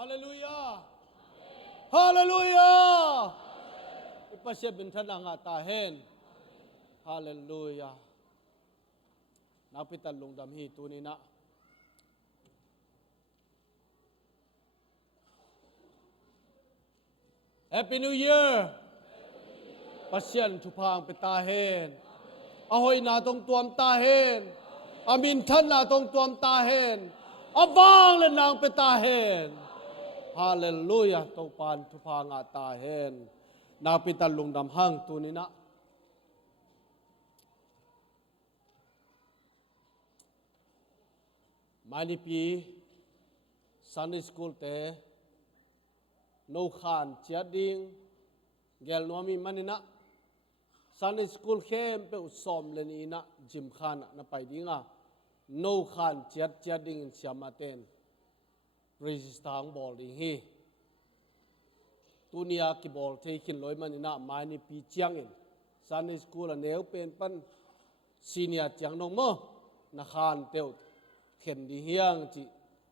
ฮาเลลูยาฮาเลลูยาอิปัสเชบินทนังอาตาเฮนฮาเลลูยานักพิตันลงดำฮีตัวนี้นะHappy New Year ปัสเชียนทุพางไปตาเฮนอาหอยนาตรงตัวมตาเฮนอามินท่านนาตรงตัวมตาเฮนอาวางและนางไปตาเฮนฮาเลลูยาตปานทุพางอาตาเฮนนาปิตันลงดำห้างตัวนี้นะมานิปี Sunday School เตโนขานเจียดิงเกลนัวมีมันนะ Sunday School เข้มเปอุสอมเลนีนะจิมขานนะไปดิงะโนขานเจียดิงเสียมาเตนรีจิสตางบอลดิงฮีตุนียกีบอลเทคินลอยมันนะมานิปีเจียงอิน Sunday School เนวเป็นปันซีเนียเจียงนงโมนะขานเตวเข็นดิเฮียงจิ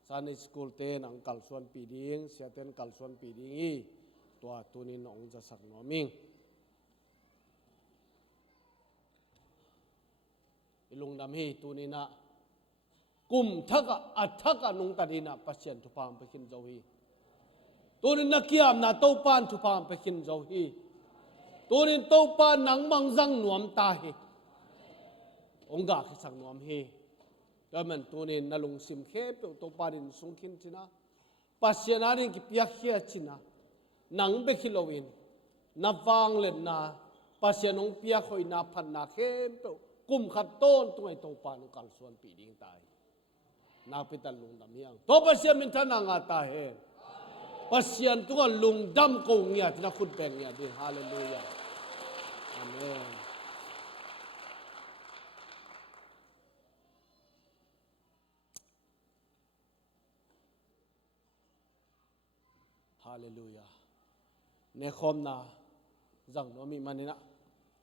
Sunday School เตนังกัลส่วนปีดิ้งเสียเตนกัลส่วนปีดิ้งอีตัวนี้น้องจะสักหน่อมิงลุงดำฮีตัวนี้นะกุมทักอัฐกะนุงตัดีนะปัจเจียนทุพามไปกินเจ้าฮีตัวนี้นักเกียมนะเต้าปานทุพามไปกินเจ้าฮีตัวนี้เต้าปานนังมังจังหนวมตาฮีองค์กาคิสักหนวมฮีแล้วมันตัวนี้นลุงสิมเข้เปตัวปารินสุงขินชินะปัสยานารินกิพิยาเขียชินะนังเบคิโลวินนับฟังเล่นนาปัสยานงพิยาคอยนาพันนาเข้เปกุมขัดต้นตัวไอตัวปานุกัลส่วนปีดิ้งตายนาปิตันลุงดำยังตัวปัสยามินทนางาตาเฮปัสยานตัวลุงดำกงเนี่ยที่นักขุดแปลงเนี่ยดีฮาเลลูยาอาเมนฮาเลลูยาเนคอมนาจังโนมีมันนี่นะ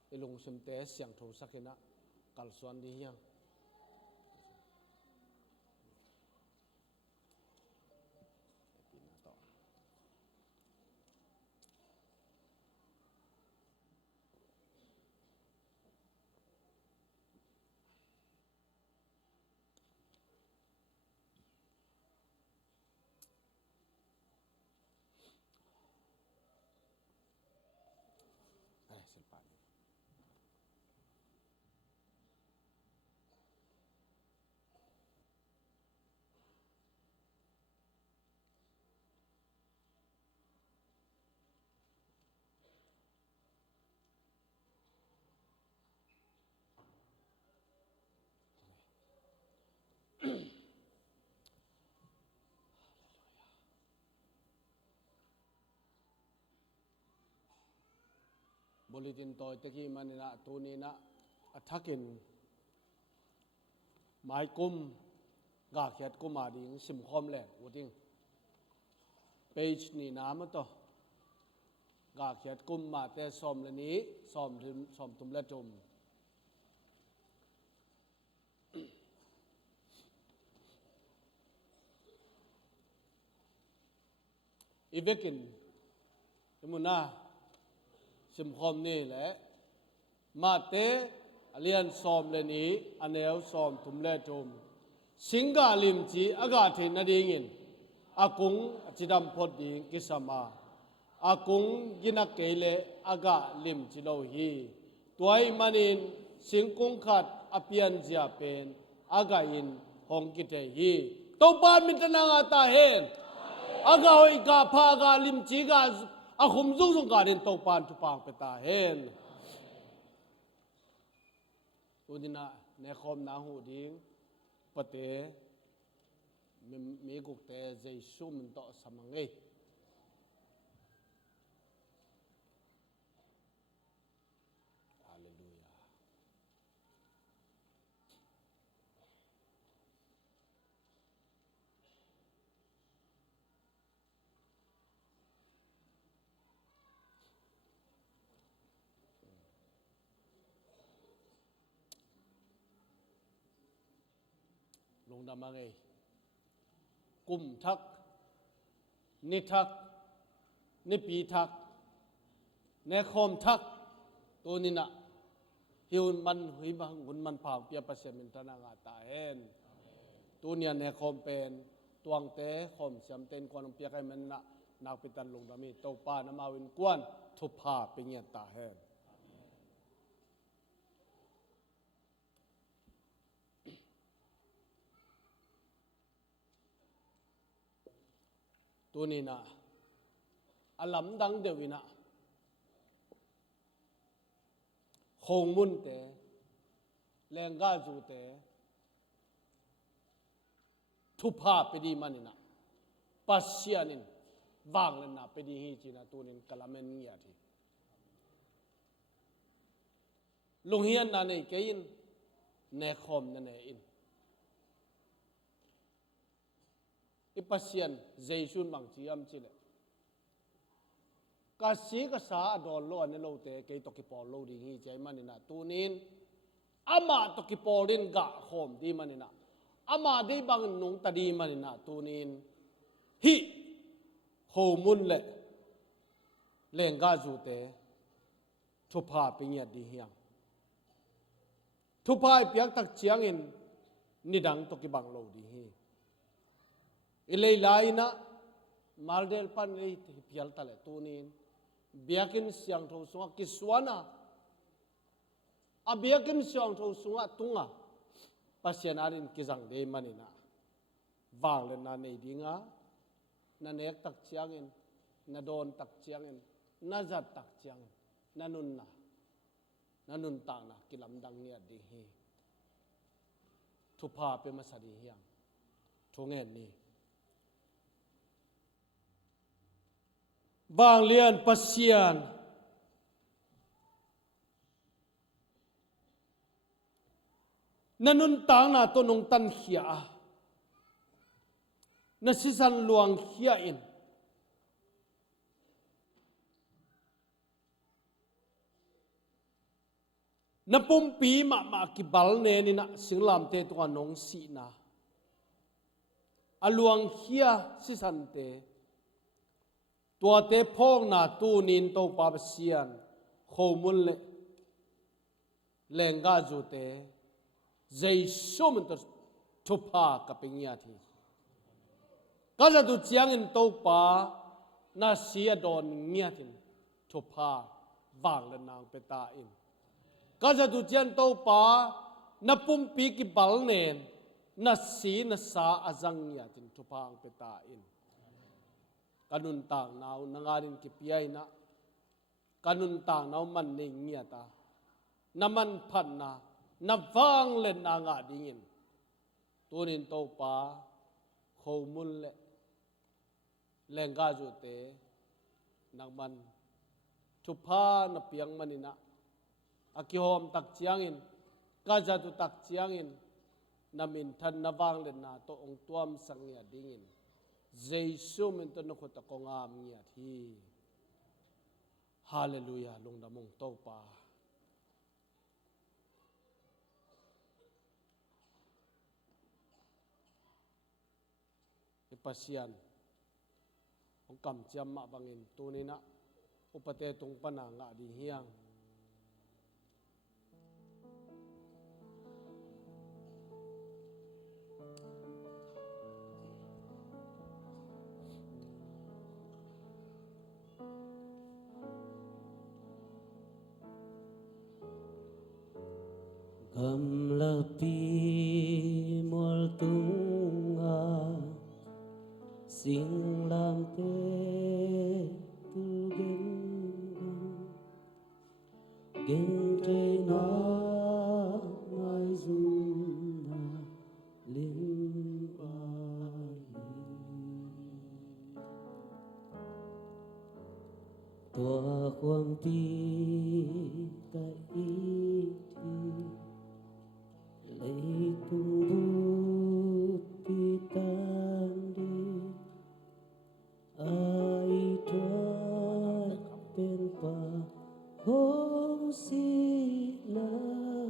ไอลงสมเตสเสียงโทสักนะกัลส่วนดียังบริจินต่อยตะกี้มันนะตัวนี้นะอัฐกินหมายกุมกาเขียดกุมาดิงสิมคอมแหลกวดิ้งเพจนี่น้ำมันต่อกาเขียดกุมมาแต่ซ้อมเลยนี้ซ้อมทุมและจมอีเวกินสมุนาสิมคอมนี่แหละมาเตเลียนซอมเลนี้อันเอวซอมทุมเลจมสิงกาลิมจีอากาศเทนดีงินอากุงจิดำพอดีกิสมาอากุงกินักเกเลอากาลิมจิโลฮีตัวไอ้มันอินสิงกุงขัดอภิยันเจียเป็นอากาอินฮองกิเตฮีตัวปานมิตรนางอาตาเฮนอากาอิกาพากาลิมจีกาอาคุมซุงซุงการินตัวปานทุปางเปตาเฮนอุดินะเนคอมนาหูดิงปะเตมีกุกเตเจสุมต่อสมังเอฮาเลลูยาลงดำมาไงกุมทัก นิทักนิปีทักเนคอมทักตัวนี้นะฮิวมันหิบังหุ่นมันผ่าเปียประเสมินทนางาตาเห็นตัวนี้เนคอมเป็นตวงเตะคอมเสียมเต็นกวนเปียกให้มันนะนักปิตันลงดามีเต้าป้าน้ำมาวินกวนทุบผ้าเป็นเงียตาเห็นตัวนี้นะอลัมดังเดวินะคงมุนเตะแรงกาจูเตะทุพาไปดีมันนี่นะปัสยานินวางเลยนะไปดีฮีจีนะตัวนี้กะละเมนเงียทีลุงเฮียนนั่นเองเกินเนคอมนั่นเองอีปัสยานเจสุนบางทีอัมชิเลกาสีกษาดอลโลอันนี้เราเตะเกี่ยตกิปอลโลดีฮีใจมันนี่นะตัวนี้อามาตกิปอลินกะโฮมดีมันนี่นะอามาได้บางนุ่งตาดีมันนี่นะตัวนี้ฮิโฮมุนเล่เลงกาจูเตะทุพาปิญญาดีเฮียงทุพาเปียกตักเชียงอินนิดังตกิบังโลดีฮีอิเลไลนะมาร์เดลปันเลยเพียลตะเลตัวนี้เบียกินเสียงทูสวงกิสวานะอาเบียกินเสียงทูสวงตุงะปัสยานารินกิจังเดมันนี่นะวางเลยนาในดิ่งะนาเนกตักเชียงอินนาโดนตักเชียงอินนาจัดตักเชียงนานุนนะนานุนตานะกิลำดังเนี่ยดีฮีทุพาเป็นมาสดีเฮียงทุงเงินนี่บางเลียนปัสยานนันนุนต่างนาตัวนงตันเขียนัสิสันหลวงเขียอินนับปุ่มปีมากิบัลเนนี่นะสิงลามเตตัวนงสีนาอลวงเขียสิสันเตตัวเตพองนาตูนินโตปาบเซียนโคมุลเลเลงกาจูเตเจสุมันตัวทุพากับปิญญาทีก็จะตุเจียงอินโตปานาเสียดอนเงียทินทุพาวางและนางเปตาอินก็จะตุเจียนโตปานับปุ่มปีกิบัลเนนนาสีนาสาอาจังเงียทินทุพางเปตาอินkanun tang nau nangarin kipiay na kanun tang nau man ning niya ta naman pan na navang len na nga dingin tunin to pa khomul le lenga ju te nangman thupa na piang manina akihom tak chiangin kaja tu tak chiangin namin than navang len na to ong tuam sangya dingin Jesu mento no khota kongam ngia thi hallelujah lung da mong to pa ipasian ong kam chiam ma bangin tu ni na upate tung pana nga di hiang Kam lapi mol tunga sing lam te tu gen te na mai zum na lim bai tua quang pi ta i lấy tung pitandi ai thoát bên pa hong si lai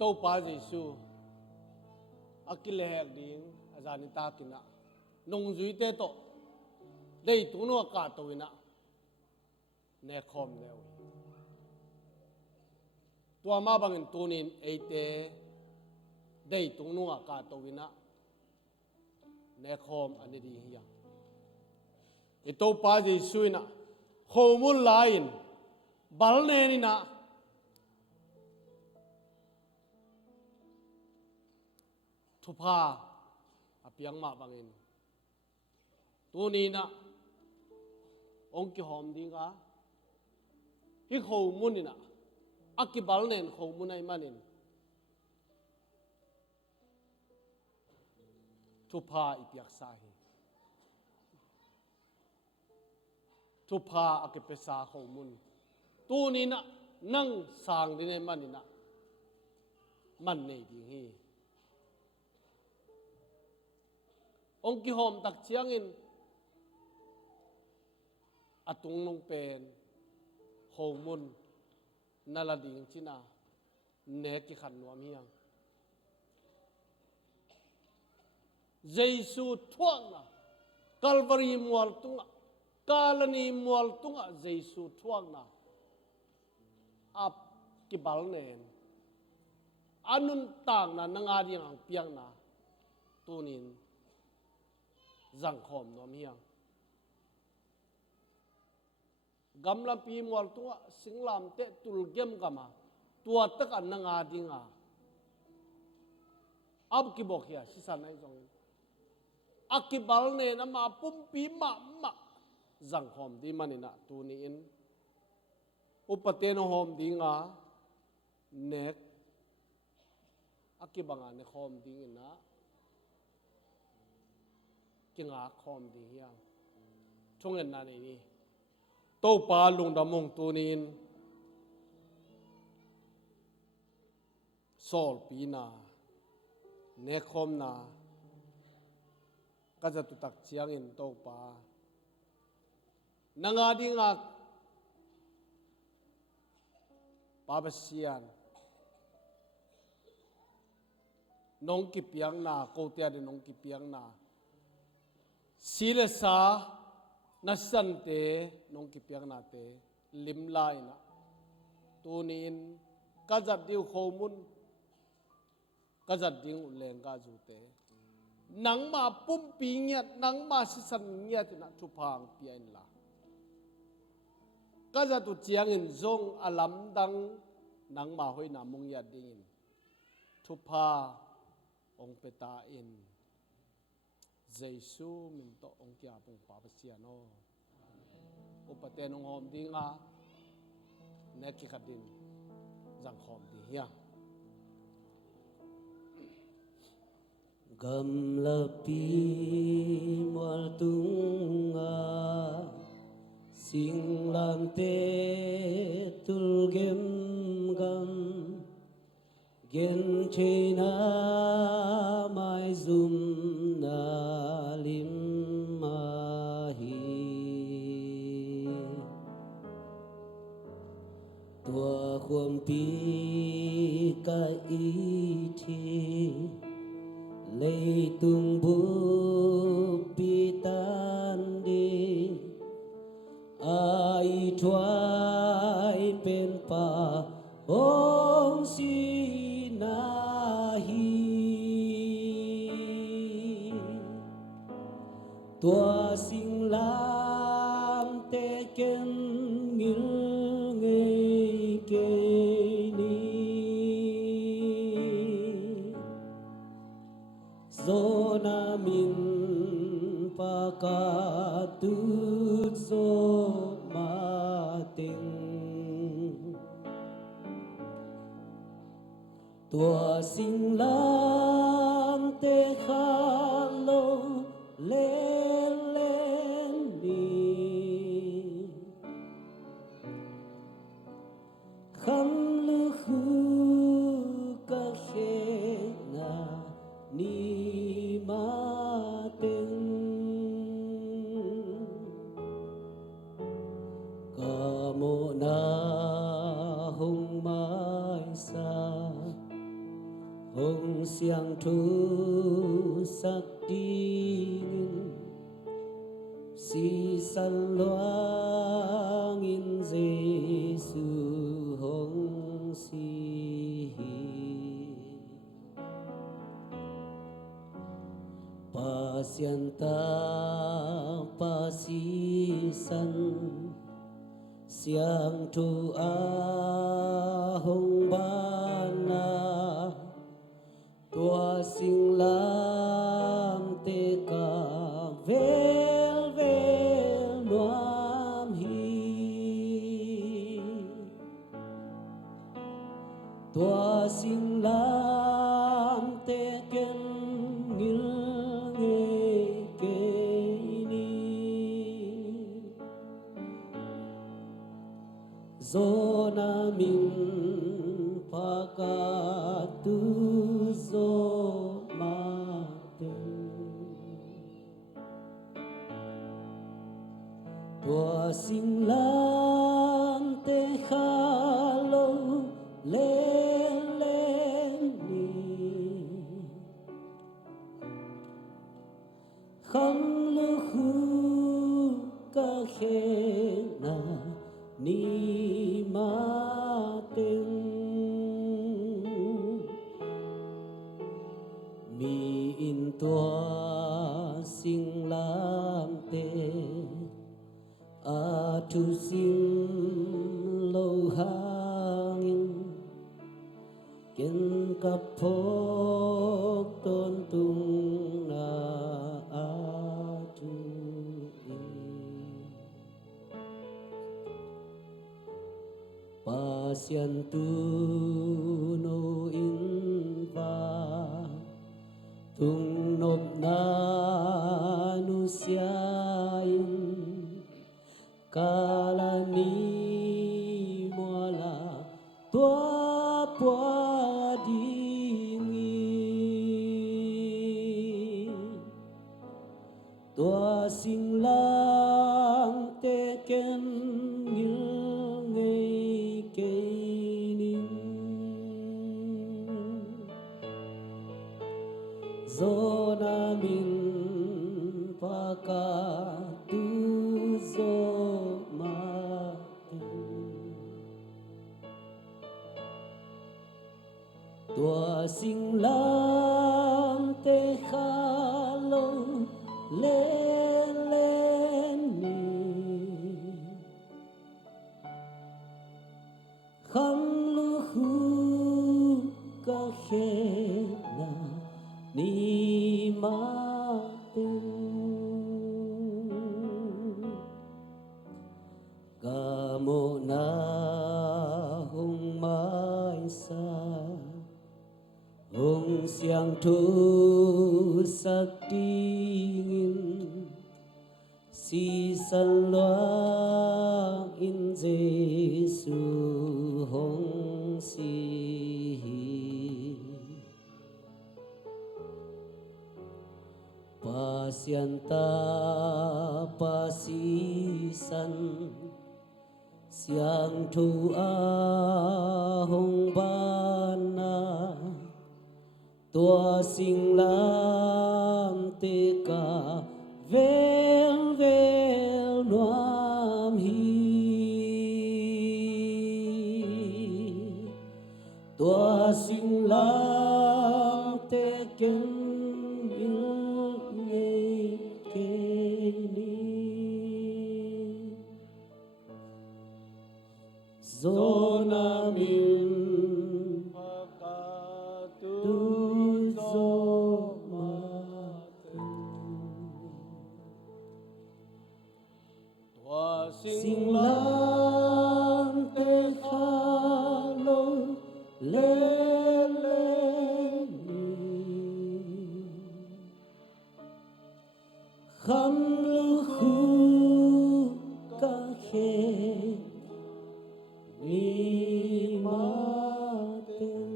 to pa Jesu akile hek ding azanita kina nong zui te to dei tu no ka to ina ne khom ne wi tua ma bangin tunin eite dei tu no ka to ina ne khom ani di hiya ito pa Jesu ina khomul lain bal ne ni na thupa apiang ma bangin tunina ong ki hom dinga hi khomunina akibal nen khomunai manin thupa ipiak sahi thupa akipesa khomun tunina nang sang dine manina man nei ding hi ong ki hom tak chiangin atung nong pen khomun nalading china ne ki khan nuam hiang Jesu thuang na Calvary mual tunga kalani mual tunga Jesu thuang na ap ki bal nen anun tang na nangadi ang piang na tunin zang khom nuam hiang gamla pi mual tunga singlam te tulgem kama tua tak an nga dinga ab ki bokhya sisanai jong akibal ne na ma pumpi ma zang khom di manina tu ni in upateno hom dinga nek akibanga ne khom dingina kinga khom di hiang thungen na ni to pa lung da mong tunin sol pina ne khom na kaza tu tak chiang in to pa nanga dinga pabasian nong ki piang na ko tia de nong ki piang na sile sa nasante nong ki piang na te lim lai na tunin kazat diu khomun kazat ding uleng ka zu te nang ma pum pi ngiat nang ma sisan ngiat na thu phang pian la kazat tu chiang in zong alam dang nang ma hoi na mong ya ding in thu pha ong peta in Jesu min to ong kya pong pa sia no upate nong hom dinga ne ki khadin jang khom di hiya gam la pi mual tunga sing lam te tulgem gam gen chena mai zum na lim mahi tua khuam pi ka i thi lấy tung bu pi tan đi ai thoái bên pa ong si na hi tua sinh lam te ken ngil ngei ke ni zona min pa ka tu zo ma ting tua sinh lam te kha lo lên lên đi khăm lư khu ca khe na ni ma tên ca mô na hồng mai sa thu sắc dingin si san loang in Giêsu hong si pasianta pasisan siang thu a hong bana tua sinh lam te ca vel vel nuam hi tua sinh lam te ken ngil nge ke ni zona min pakatu zo mate tua sinh lam te khalo lên lên ni khăm lu khu ca khe na ni ma tên mi in tua sinh lam te a thu sinh lâu hangin ken cặp phok tôn tung na a thu pasiantu no in va tung nộp na nu siain kalani mola tua pua dingi tua sinh lam te ken ngil ngei ke ning zona min paka tu zo ma tua sinh lam te khalo lên lên ni khăm lu khu ca khe na ni ma tên ca mô na hong mai sa hong siang thu sắc dingin si san loang in Giêsu hong si pasianta pasisan siang thu a hong bana tua sinh lam te ca vel vel nuam hi tua sinh lam te ken ngil ngei ke ni zona min pakatu zo mate tua sinh lam te khalo lên lên ni khăm lu khu ca khe ni ma tên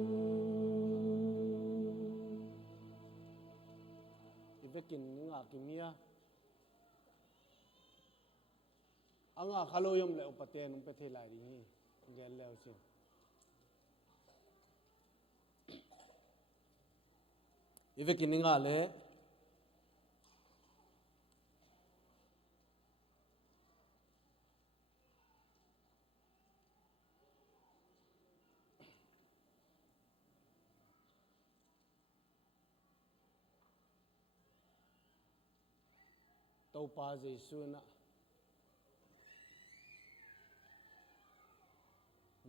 ibekin nga kimia anga khaloyom le upaten um pethe lai ri ngel le sin ivekin nga le tau pa Jesu na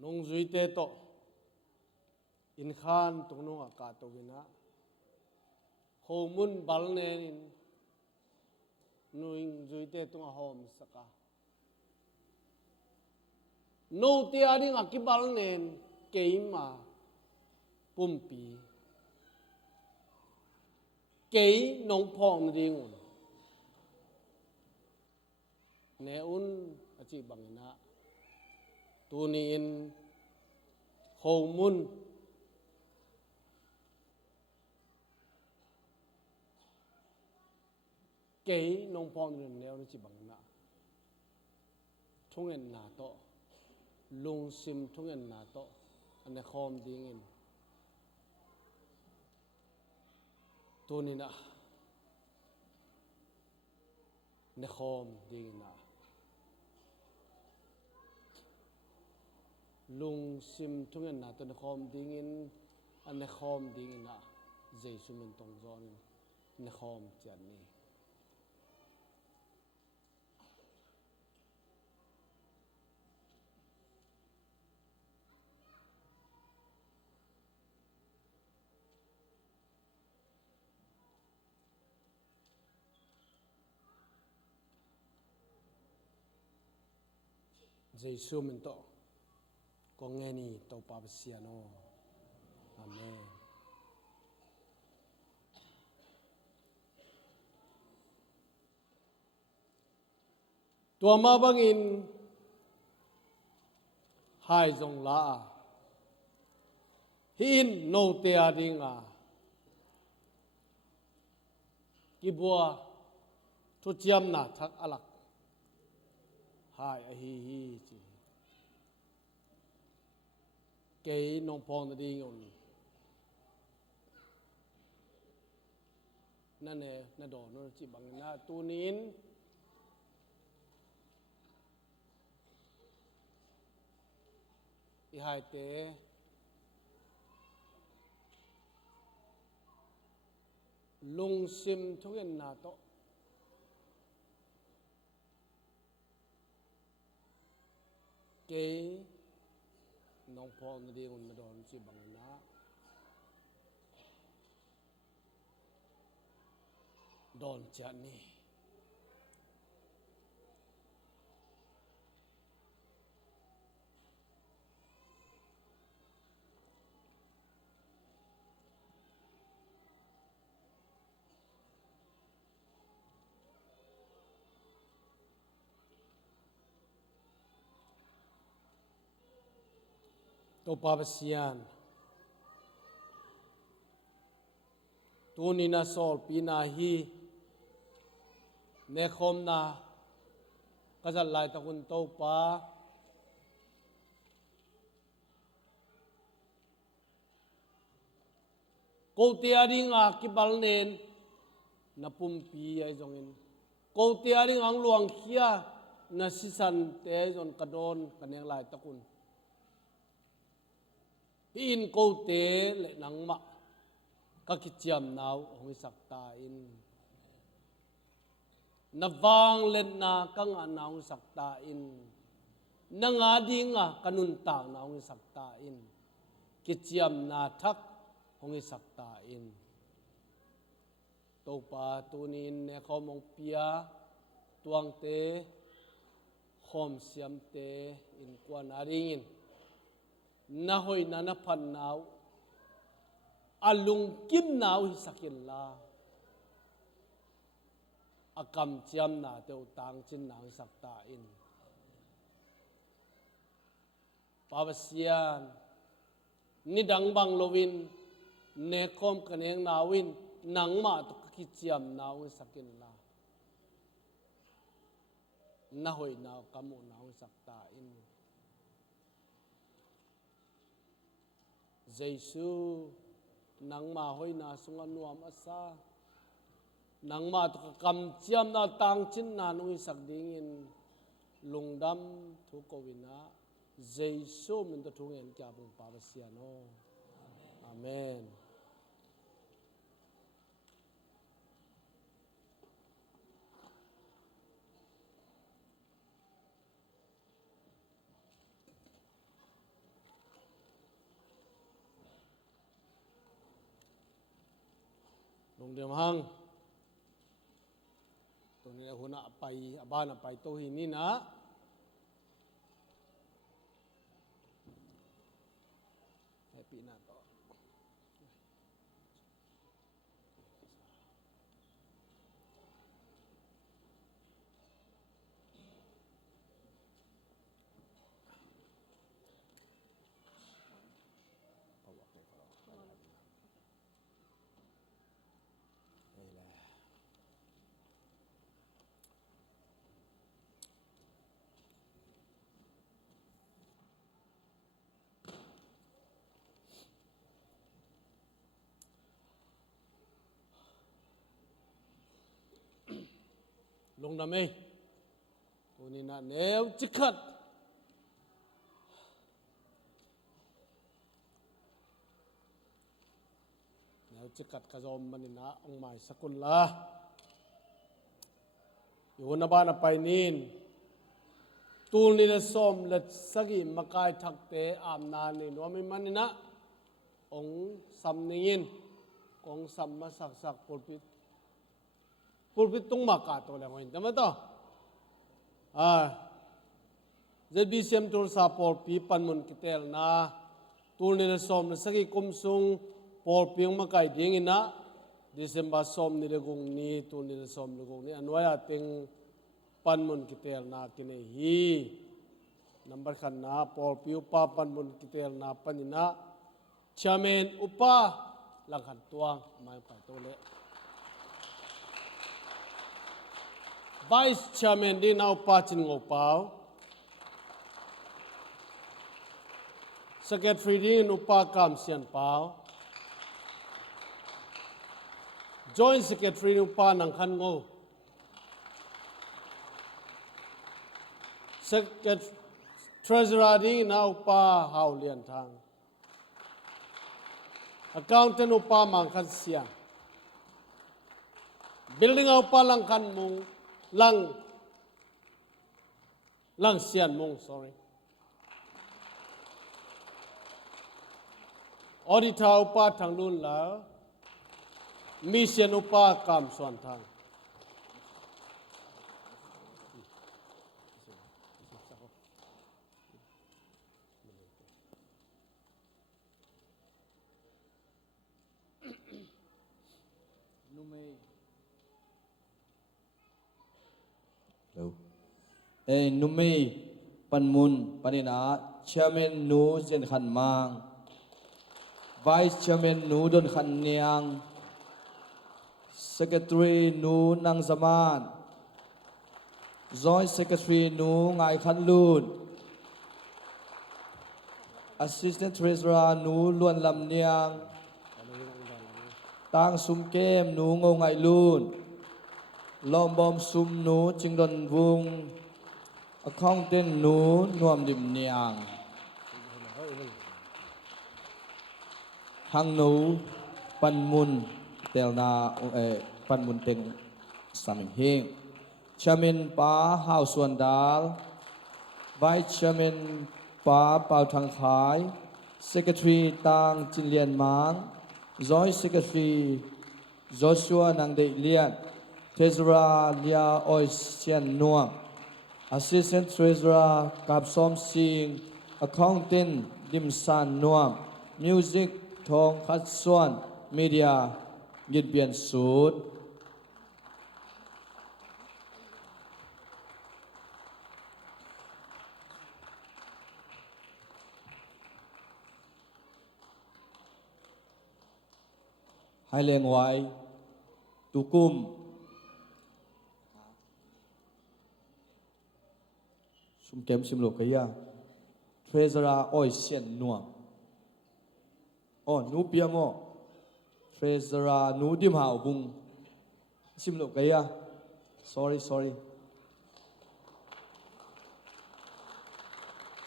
nong zui te to in khan tung nong ka to gina ho mun bal ne in nuing zui te tung hom saka no te ari nga ki bal nen keima pumpi kei nong phong ding un ne un achi bangna tuni in ho mun kei nong phong ne ne un chi bangna thungen na to lung sim thungen na to ane khom ding in tuni na ne khom ding na lung sim thungen na to ne khom ding in ane khom ding na Jesu min tong zon ne khom chan ni Jesu min to ko nghe ni to pa sia no amen tua ma bangin hai zong la hin no te adinga ki bua thu chiam na thak alak hai a hi chi kei nong pong na ding on na ne na do no chi bang na tu nin i hai te lung sim thungen na to kei nong pong na ding on na do chi bang na don cha ni to pa sian tu ni na sol pi na hi ne khom na ka zal lai ta kun to pa ko te ari nga ki bal nen na pum pi ai jong in ko te ari ngang luang khia na sisan te jon kadon kaneng lai ta kun in ko te le nang ma ka ki chiam nau hong sak ta in na wang len na ka nga nau sak ta in na nga dinga kanun ta nau sak ta in ki chiam na thak hong sak ta in to pa tunin ne khomong pia tuang te khom siam te in kwan aring in na hoi na na phan nau alung kim nau hi sakin la akam chiam na teu tang chin nang sak ta in pawasian ni dang bang lovin ne khom kaneng nawin nang ma to ki chiam nau sakin la na hoi na kamu nau sak ta in Jesu nang ma hoi na sunga nuam asa nang ma to kam chiam na tang chin na nui sak ding in lungdam thu ko wina jesu min to thung en kya bung pa sia no amen lung dem hang to ni huna pai abana pai to hi ni na happy na to lung na me to ni na neu chikhat neu chikhat ka zom manina ong mai sakun la yuna bana pai nin tul ni na som let sagi makai thak te am na ni no mi manina ong sam ningin kong sam ma sak sak pulpit tung maka to la ngoin tama to ZBCM tur sa por pi panmun kitel na tul ni na som na sagi kumsung por piang makai ding ina December som ni legong ni tul ni na som legong ni anwaya ting panmun kitel na kine hi number khan na por pi upa panmun kitel na panina chairman upa langhan tuang mai pa to le Vice Chairman di nau pa chin ngo pau Secretary di nu pa kam sian pau Joint Secretary nu pa nang khan ngo Secretary Treasurer di nau pa hau lian thang Accountant nu pa mang khan siang Building au pa lang khan mung lang sian mong sorry auditor upa thang lun la mission upa kam swan thang Numi panmun panina chairman nu zen khan mang vice chairman nu don khan niang secretary nu nang zaman joint secretary nu ngai khan lun assistant treasurer nu luan lam niang tang sum kem nu ngo ngai lun lom bom sum nu chingdon vung accountant nu nuam dim niang hang nu pan mun tel na pan mun teng saming hing chairman pa hau suan dal vice chairman pa pau thang khai secretary tang chin lian mang joint secretary Joshua nang dei lian treasurer lia oi sian nuam Assistant Treasurer Kapsom Singh, Accountant Dim San Nuam, Music Thong Khat Suan, Media Git Bian Sud. Hai Leng Wai, Tukum, kem sim lo kaya treasurer oi sian nuam nu pia mo treasurer nu dim hau bung sim lo kaya sorry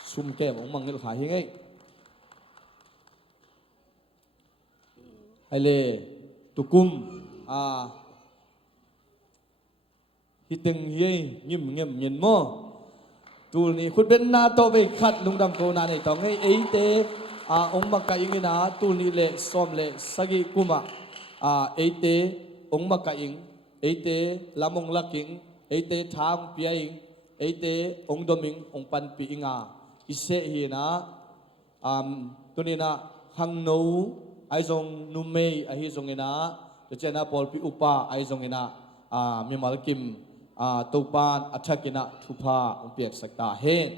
sum kem ong mangil khai hi ngai ai le tukum hiteng hi ngim ngem nyen mo tul ni khut ben na to be khat lung dam ko na nei to ngai ei te ong ma ka ing na tul ni le som le sagi kuma ei te ong ma ka ing ei te lamong laking ei te thang pia ing ei te ong doming ong pan pi inga ise hi na tunina hang no ai zong nu mei a hi zong ina to chena pol pi upa ai zong ina mi mal kim to pan athakina thupa ong piak sakta hen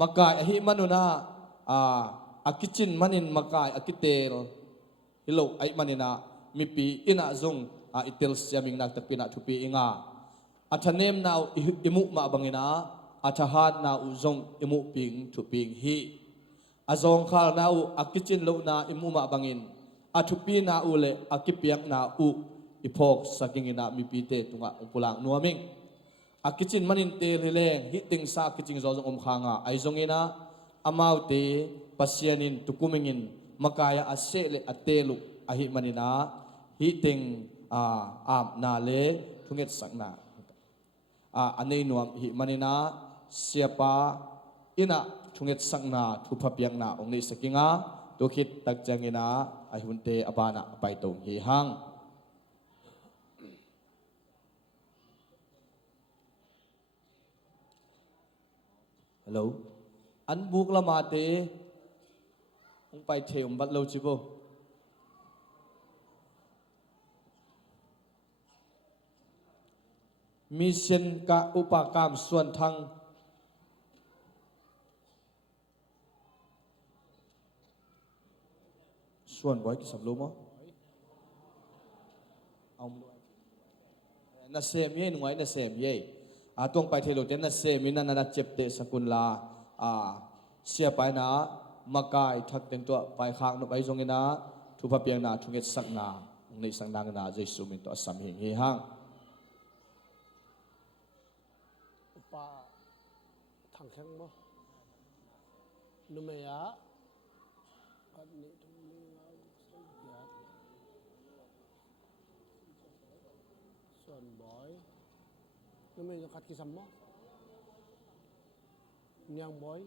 makai a hi manuna akichin manin makai akitel hilo ai manina mi pi ina zong itel siaming nak takpina thupi inga athanem nau imu ma bangina athahat na uzong imu ping thuping hi azong khal na u akichin lo na imu ma bangin athupi na u le akipiak na u ipok sakingina mi pite tunga upulang nuaming akichin manin te leleng hi ting sa kiching zong om khanga aizong ina amau te pasianin tukumingin makaya ase le atelu ahi manina hi ting na le thunget sakna anei nuam hi manina siapa ina thunget sakna thupapiang na ong nei sakinga tokhit takjangina ahunte abana paitong hi hang hello an buk lama te ong pai the bat lo chibo mission ka upakam suan thang suan boy ki sablo mo na sem ye ngai na sem ye atong pai thelo ten na sem min na chepte sakun la sia pai na makai thak teng to pai khang no pai zong ina thupa piang na thunget sakna nei sang nang na jesu min to asam hi hang upa thang khang mo numaya adni son boy numaya khat ki sam mo nyang boy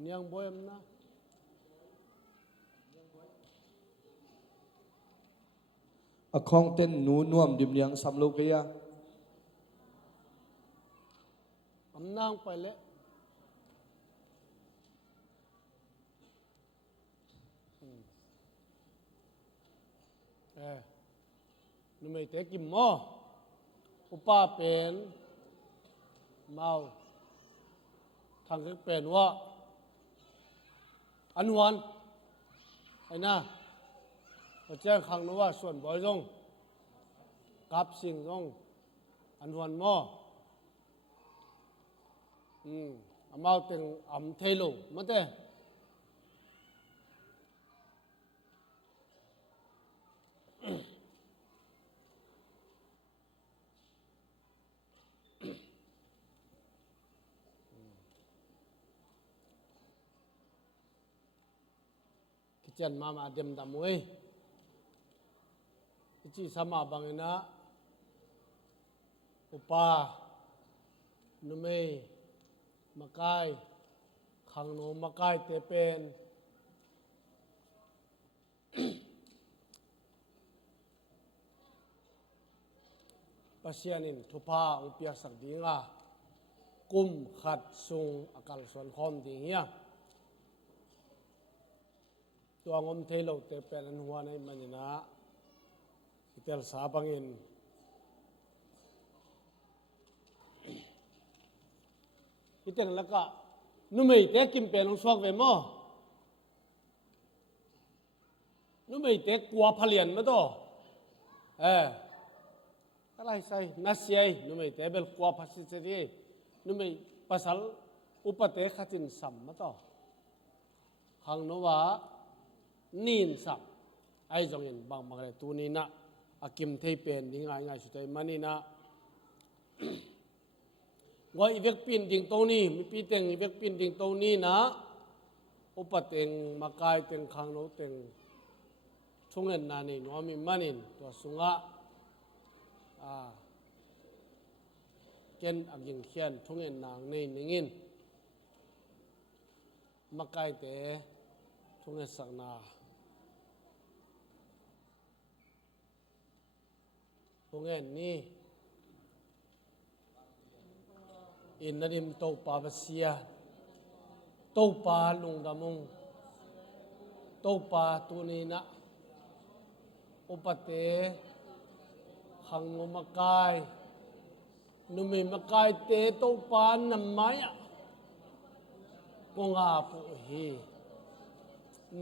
nyang boy amna akhong ten nu nuam dim liang samlo kaya amnang pale numay te kim mo upa pen mau thang cái pen wa an wan ai na ở trên khang nó wa suan boy rong kap sing rong an wan mo amau teng am thelo mate kichen mama dem damoi ichi sama bangina upa numei makai khang no makai te pen pasianin thupa upia sak dinga kum khat sung akal son khom ding ya tua ngom thelo te pen an huwa nei manina itel sa bangin iteng laka numei te kim pen ong swak ve mo numei te kwa phalian ma to alai sai nasiai numei te bel kwa phasi cheri numei pasal upate khatin sam ma to hang no wa nin sam ai jong in bang bang le tu ni na akim thei pen ding ngai ngai su tai mani na ngoi ivek pin ding to ni mi pi teng ivek pin ding to ni na upateng makai teng khang no teng thungen na ni no mi manin to sunga ken aging khian thungen nang nei ningin makai te thungen sakna thungen ni in nadim to pa basia to pa lung damung to pa tu ni na upate hang no makai numi makai te to pa na maya ko nga pu hi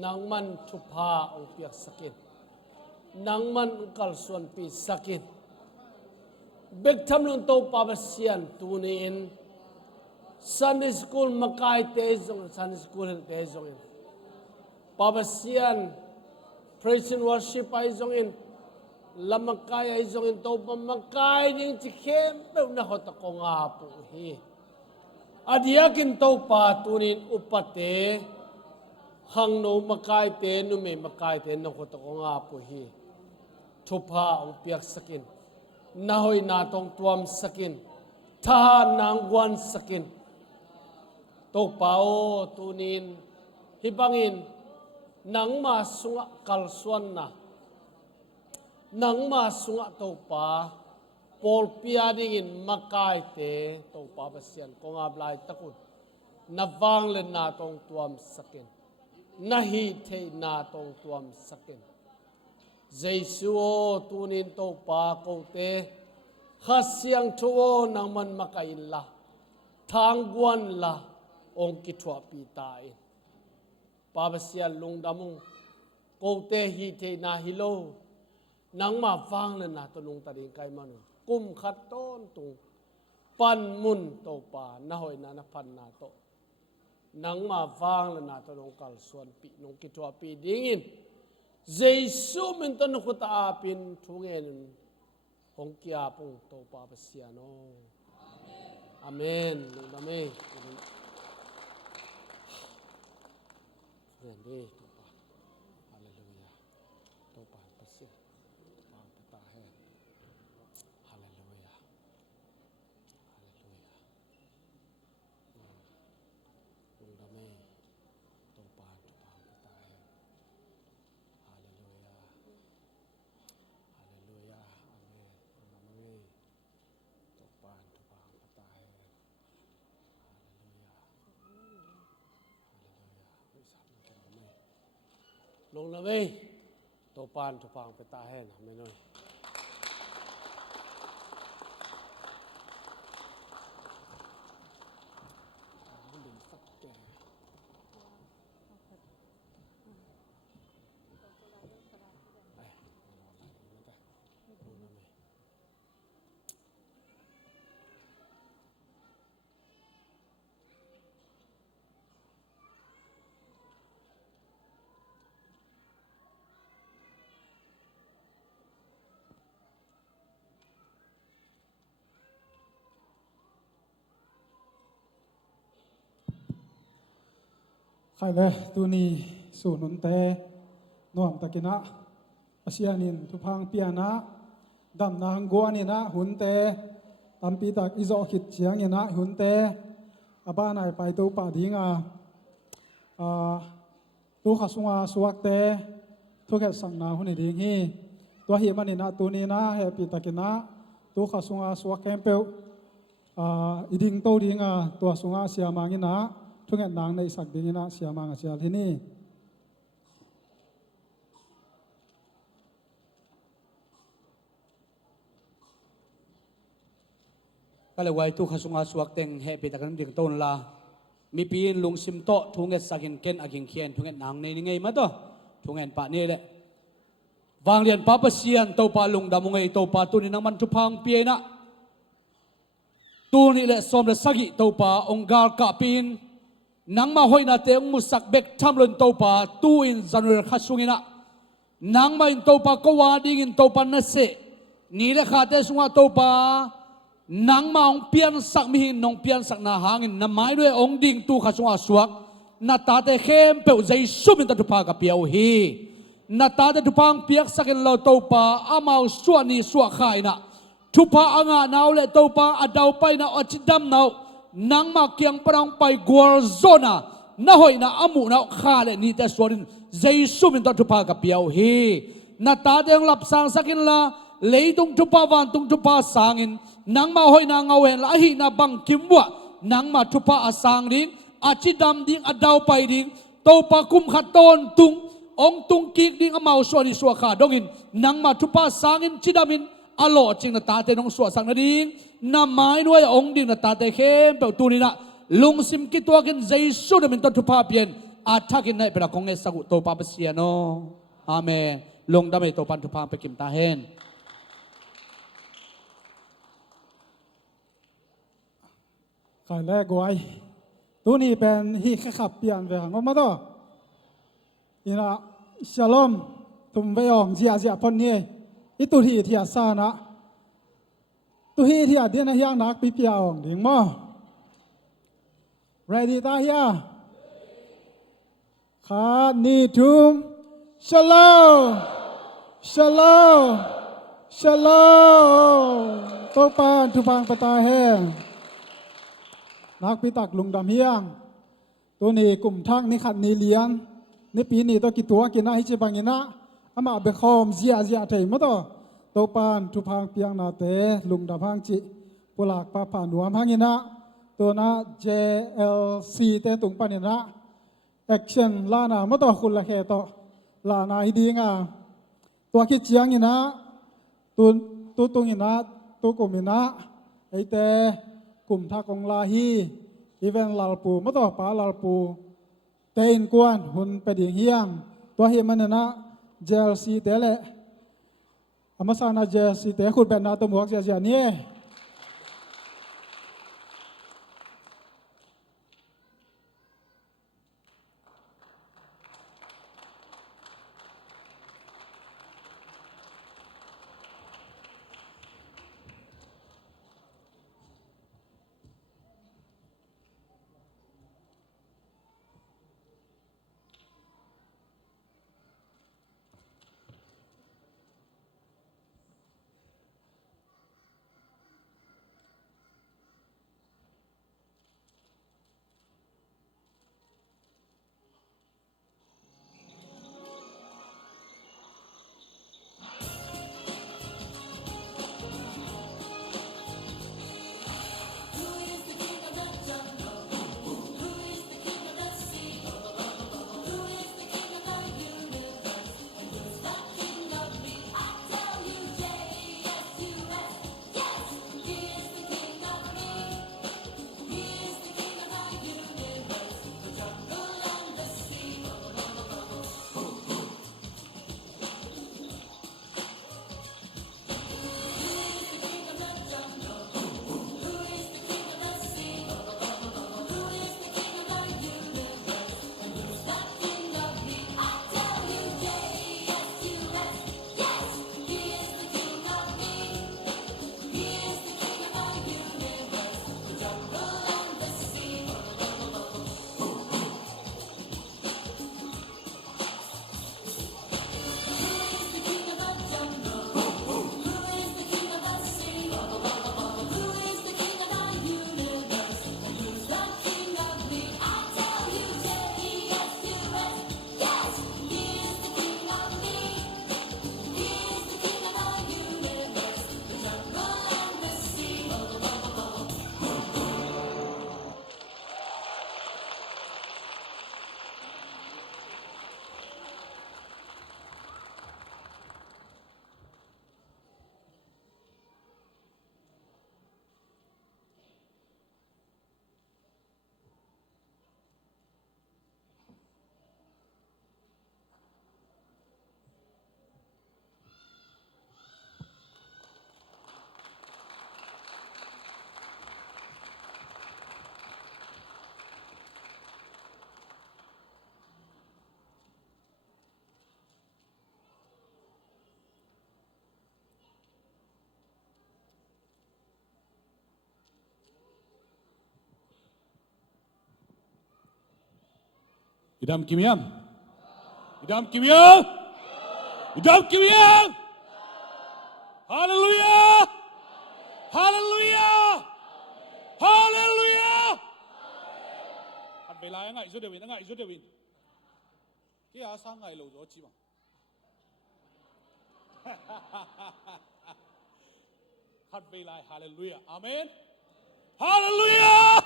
nang man thupa ong piak sakit nang man kal suan pi sakit bek tham lun to pa basian tu ni in Sunday school makai te zong Sunday school te zong in pa basian praise and worship ai zong in lamakai ai zong in to pa makai ding chi khem pe na hot ko nga pu hi adiakin to pa tunin upate hang no makai te nu me makai te no hot ko nga pu hi thupa ong piak sakin na hoi na tong tuam sakin tha nang wan sakin to pao tunin hibangin nang ma sunga kal suan na nang ma sunga to pa pol pia ding in makai te to pa basian ko nga blai takun na wang le na tong tuam sakin na hi the na tong tuam sakin Jesu tunin to pa ko te khasyang thuo nang man makain la thang guan la ong ki thua pi tai pa basian lung damung ko te hi the na hi lo nang ma wang le na to lung ta ding kai manu kum khat ton tung pan mun to pa na hoi na na pan na to nang ma wang le na to lung kal suan pi nong ki thua pi ding in Jesu min ton khuta apin thungen hong kia pung to pa basiano amen nong da me amen de to pa hallelujah to pa pasia pa ta he hallelujah hallelujah nong da me to pa ta he hallelujah hallelujah amen nong da me to pa ta he lông na ve to pan to pang pe ta hen me noi khai le tu ni su nun te nuam takina asianin tu phang piana dam na hangguanina hunte tampi tak izo khit chiangina hunte abanai pai tu pa dinga tu khasunga suakte tu khet sangna huni ding hi to hi manina tu ni na happy takina tu khasunga suak kempeu iding to dinga to sunga siamangina thunget nang nei sak dingina siamang asial hini kalawai tu khasunga suak teng happy takan ding ton la mi pin lung sim to thunget sakin ken aging khian thunget nang nei ngei ma to thungen pa ne le wang lian pa sian to pa lung damungai to pa tu ni nang man thu phang pi na ตูนี่แหละสมและสกิตัวป่าองค์การกะปินนังมาห้อยนาเตงมุสักเบกทำลนตัวป่าตูอินจันเวรขัดสุงินะนังมาอินตัวป่าก็วาดิ่งอินตัวป่านั่นเสนี่แหละขาดแต่สุงาตัวป่านังมาองเปียนสักมิหินนองเปียนสักนาหางินน้ำไม้ด้วยองดิ่งตูขัดสุงาสวกนาตาเตเข้มเปลวใจสุบินตัดทุพากะเปียวฮีนาตาเตทุพังเปียกสักอินเราตัวป่าอามาสวนีสวกขายนะทุพาอ่างนาวและตัวป่าอดาวไปนะอจิดำนาวนังมาเกียงปรองไปกัวโซนาน่าหอยน่าอามุน่าข้าเลยนี่แต่ส่วนใจสุบินตัดทุพากะเปียวฮีนาตาเตงหลับสังสักินละเลยตรงทุพาวันตรงทุพาสังอินนังมาหอยน่าเงาเห็นละหิน่าบังคิมวะนังมาทุพาอาสังดิ้งอาจิดำดิ้งอดาวไปดิ้งตัวปากุมขัดต้นตุงองตุงกิกดิ้งอามาส่วนนี้ส่วนขาดงอินนังมาทุพาสังอินจิดามินอโลจริงนาตาเตนองส่วนสังนาดิ้งน้ำไม้ด้วยองดิ้งนาตาเตเข้มเปล่าตูนี่นะลุงซิมกิตัวกันใจสุดมินตัดทุพาเปลี่ยนอาทักินในเป็นของเอสกุตัวปาเปเซียโนอาเมนลงดำในตัวปันทุพาไปกิมตาเฮนขายแรกไว้ตัวนี้เป็นฮีแค่ขับเปลี่ยนไปหางมาต่ออีนะชาลอมตุ่มไปออกเสียพนนี้อีตัวที่ที่อาซานะตัวที่ที่อาเดียนย่างนักปีเปียออกถึงมั้ง ready ตาเฮียขานีทุมชาลอมชาลอมชาลอมตัวปานทุพังปตาแห้งนักพิตักลุงดำเฮียงตัวนี้กลุ่มทักนี่ขัดนี่เลี้ยงนี่ปีนี้ตัวกี่ตัวกินอะไรจะบางอย่างนะอามาเบคอมเสียไทยมั้งตัวปานทุพังเปียงนาเตลุงดำพังจิปุลักปาปานหัวพังยินะตัวน่ะ JLC เตตุงปานินะแอคชั่นลานามั้งตัวคุณละแค่ตัวลานาฮิดีงาตัวคิดเจียงยินะตัวตรงยินะตัวกลุ่มยินะไอเตกลุ่มทักของลาฮีอีเวนลาลปูมาต่อป้าลาลปูเตอินกวนหุ่นไปดิ่งเฮียงตัวเฮียมันนะเจลซีเตเลอามาสานาเจลซีเตคุณเป็นนาตัวหมวกเจียนี่ idam kimyam idam kimyam idam kimyam hallelujah hallelujah hallelujah at bai lai ngai zo dewin ke a sang ngai lo zo chi ma hat bai lai hallelujah amen hallelujah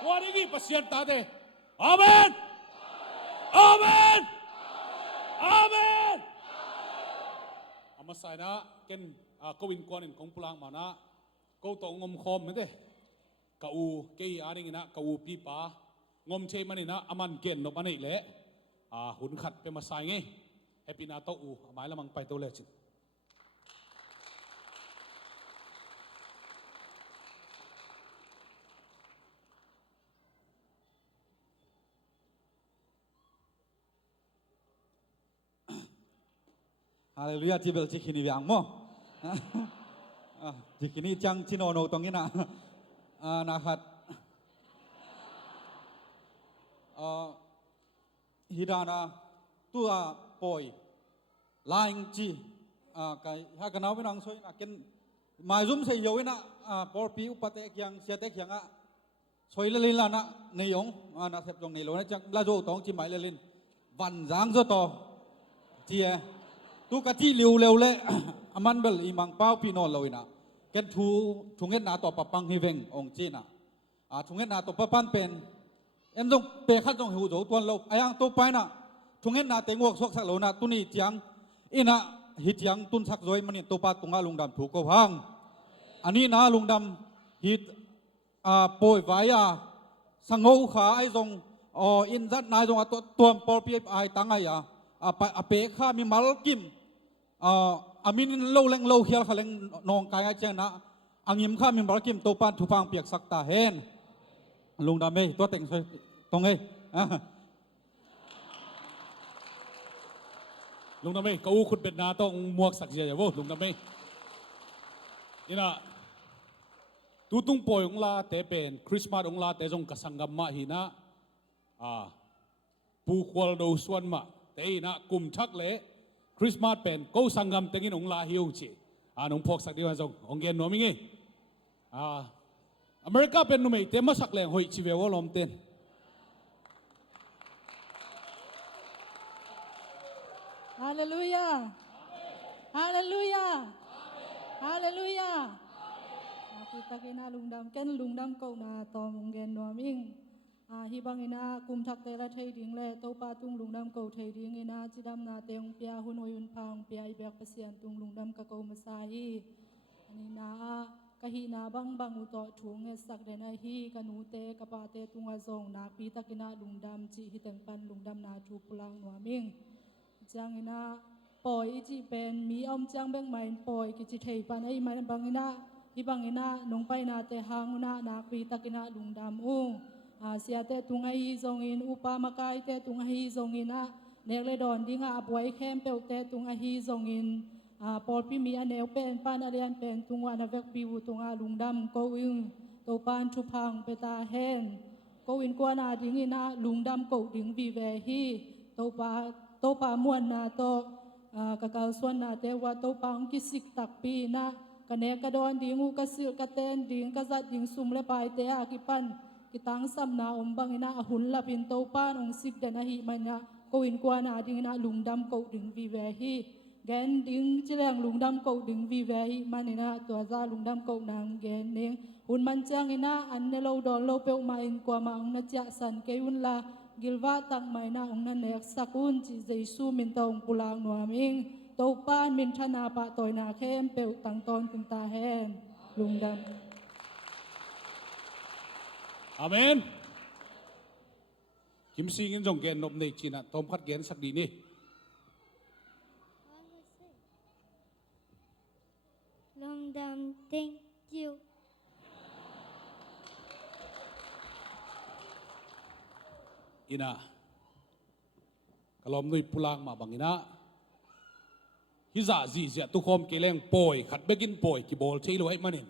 what is pasien ta de amen amen amen amasai na ken ko win kon in kong pulang mana ko to ngom khom me de ka u ke aring ina ka u pi pa ngom che manina aman ken no manai le hun khat pe masai nge happy na to u amai lamang pai to le chin Hallelujah tibel cikini biang mo. Cikini cang cinono tongin na nahat hidana tua poi laing ci kai hakanau binang soi na ken mai zum sei yo na por pi upate kyang siate kyang a soi lelin la na neyong na sep jong nei lo na chang la jo tong chi mai lelin van jang zo to tia tu ka ti liu leu le aman bel imang pau pi non loina ken thu nget na to papang hi veng ong chi na thu nget na to papan pen em dong pe khat dong hu zo tuan lo ayang to pai na thu nget na te ngok sok sak lo na tu ni tiang ina hi tiang tun sak zoi mani to pa tunga lungdam thu ko hang ani na lungdam hit poi vaya sangou kha ai zong in zat nai zong tuam por pi ai tangai a pe kha mi mal kim amin lo leng lo hial khaleng nong kai a chang na angim kha min bar kim to pan thu pang piak sak ta hen lung da me to teng soi tong ei lung na me ka u khut bet na to muak sak je wo lung na me ina tu tung poi ong la te pen christmas ong la te jong ka sangam ma hi na pu khwal do suan ma te na kum thak le Christmas pen ko sangam tengin ong la hiu chi nong phok sak diwan jong ong gen nomi nge America pen numei te ma sak leng hoi chi ve wo lom ten Hallelujah Hallelujah Hallelujah kita kena lungdam ken lungdam ko na tom ong gen noming hi bang ina kum thak te la thei ding le to pa tung lungdam ko thei ding ina chidam na teong pia hun hoyun phang pia I bek pasian tung lungdam ka ko masai ani na ka hi na bang bang u to thung e sak de na hi ka nu te ka pa te tunga zong na pi takina lungdam chi hi teng pan lungdam na thu pulang nuaming chang ina poi chi pen mi om chang beng main poi ki chi thei pan ai man bang ina hi bang ina nong pai na te hang na pi takina lungdam sia te tungai zongin upa makai te tungai zongin nekle don dinga abuai khem pe te tungai zongin pol pi mi aneu pen pan alian pen tungwa na vek pi u tunga lungdam ko ing to pan thu phang pe ta hen ko in kwa na dingina lungdam ko ding vi ve hi to pa muan na to ka kal suan na te wa to pang ki sik tak pi na ka ne ka don dingu ka sil ka ten ding ka zat ding sum le pai te a ki pan kitang sam na ombang ina ahun lapin to pan ong sik den a hi manya ko in kwa na ding na lungdam ko ding vi ve hi gen ding chileng lungdam ko ding vi ve hi manina to za lungdam ko nang gen ning hun man chang ina an ne lo don lo pe ma in kwa ma ong na cha san ke un la gilwa tak mai na ong na nek sakun chi jesu min tong pulang nuaming to pan min thana pa toy na khem pe tang ton tung ta hen lungdam Amen Kim sing in jong gen nop nei china tom khat gen sak di ni Longdam thank you ina kalom nui pulang ma bangina hiza ji zia tu khom keleng poi khat begin poi ki bol chei lo ai manin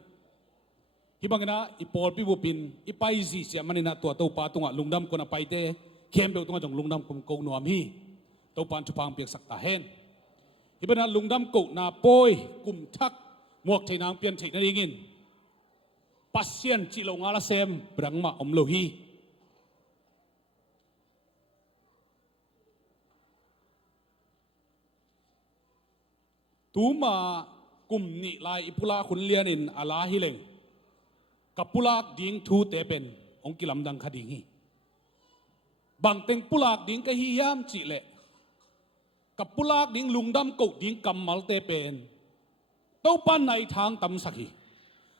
hi bangina I pol pi bupin I pai ji sia manina to to pa tunga lungdam ko na pai te เข้มเปลตรงจงลุงดำกุมกูนัวมีตัวปานชุพังเปียกสักตาเห็นที่เป็นลุงดำกูนาโปยกุมทักหมวกไทยนางเปลี่ยนไทยนั่นเองปัสเซียนจิโลงอาลาเซมบรังมาอมโลฮีตูมากลุ่มนี่ลายอิปุลาขุนเลียนินอาลาฮิเลงกับปุลากดิ้งทูเตเป็นองกิลำดังคดีฮีบางเต็งปุลากดิ้งก็ฮิยามจิเลกับปุลากดิ้งลุงดำกุดิ้งกำมัลเตเป็นเต้าปันในทางตำสักฮี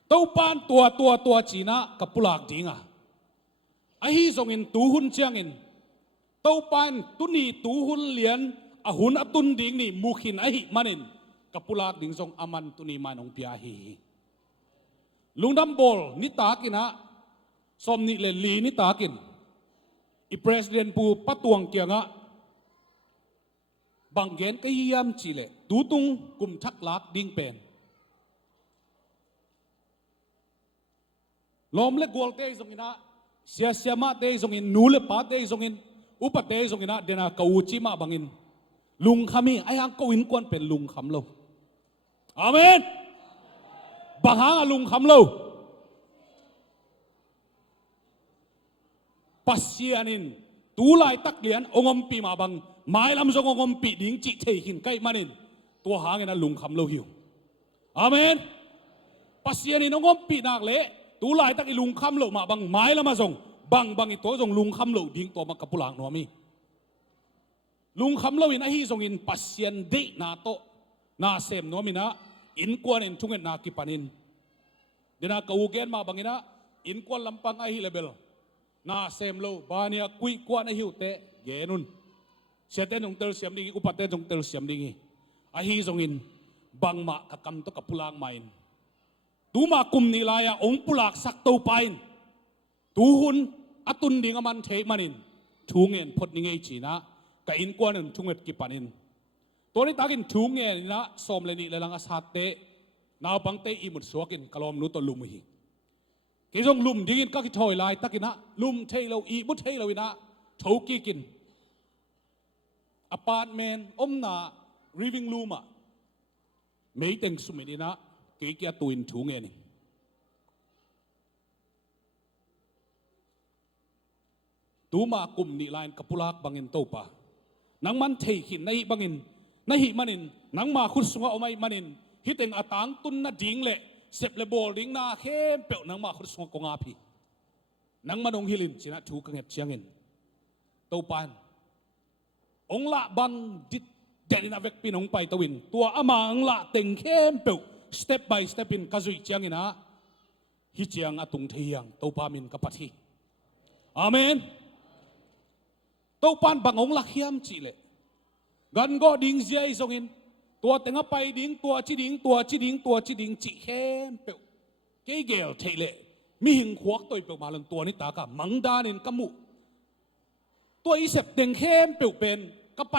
เต้าปันตัวจีน่ากับปุลากดิ้งไอฮีทรงอินตูหุนเชียงอินเต้าปันตุนีตูหุนเลียนอหุนอตุนดิ้งนี่มุขินไอฮิมันินกับปุลากดิ้งทรงอามันตุนีมานองเปียฮีลุงดำบอลนิตากินะสมนิเลลีนิตากินอีประธานปูปัตวงเกียงะบางเกนก็ยามจีเลตูตุงกุมทักลักดิ้งเป็นลมเล็กกอลเตยส่งอินะเสียมาเตยส่งอินนูเลปาเตยส่งอินอุปเตยส่งอินะเดน่าเกาจิมาบางอินลุงขมีไอ้หางกวินกวนเป็นลุงคำโลอาเมนบางหางลุงคำโลปัสเซียนินตูไลตักเลียนองมปีมาบังไม้ลำทรงองมปีดิ้งจิเทหินใกล้มานินตัวหางเงินลุงคำโลหิวอาเมนปัสเซียนินองมปีนักเละตูไลตักอีลุงคำโลมาบังไม้ลำมาส่งบังอีตัวส่งลุงคำโลดิ้งตัวมากับปุลางนัวมีลุงคำโลอินไอฮีส่งอินปัสเซียนเดนาโตนาเซมนัวมีนะอินกวนอินทุ่งเงินนากิปานินเดน่ากูเกนมาบังอินะอินกวนลำปังไอฮีเลเบลนาเซมโลบานียกุยกวนไอฮิวเตเกนุนเสด็จจงเตลเสียมดิงอุปเตจงเตลเสียมดิงไอฮีทรงอินบังมากกำตกับปุลางไมน์ตูมากุมนิลายาองปุลากสักตูไปน์ตูหุนอตุนดิงมันเทมันินทูเงินพดนิงไอจีนะกับอินกวนนทุ่งเงินกิปานินตัวนี้ตากินทูเงินนะสมเลนิเลลังอาสัตเตนาบังเตอิมุดสวกินกลอมนุตลุมหิกิจงลุมดิ้งก็คิดถอยลายตักินะลุมเทเราอีมุดเทเราวินะถูกกินอพาร์ตเมนต์อมนารีวิงรูมอะไม่เต็งสุมิดีนะเกี่ยตัวอินถูงเงินตัวมากลุ่มนิลายกับปุลากบังอินโตปะนังมันเทหินในบังอินในหิมันินนังมาคุสงะอไม่มันินฮิตเองอตังตุนนาดิ้งเละเสพเลบอลดิ้งนาเข้มเปลวนังมาคุสงะกงอาพีนังมันองฮิลินชนะถูกกังเงเชียงเงินโตปานองละบังดิดเดนินาเวกปีนองไปตวินตัวอามาองละเต็งเข้มเปลวสเต็ปbyสเต็ปอินกาจุยเชียงเงินนะฮิเชียงอตุงเทียงโตปามินกับปัทฮีอาเมนโตปานบังองละเขียมจีเลกันก็ดิ้งเสียอีสงินตัวเต็งไปดิ้งตัวจีดิ้งจีเข้มเปลวเกยเกลเทเลมีหิงขวกตัวเปลวมาลงตัวนี้ตากะมังดานินกมุตัวอีเสพเต็งเข้มเปลวเป็นก็ไป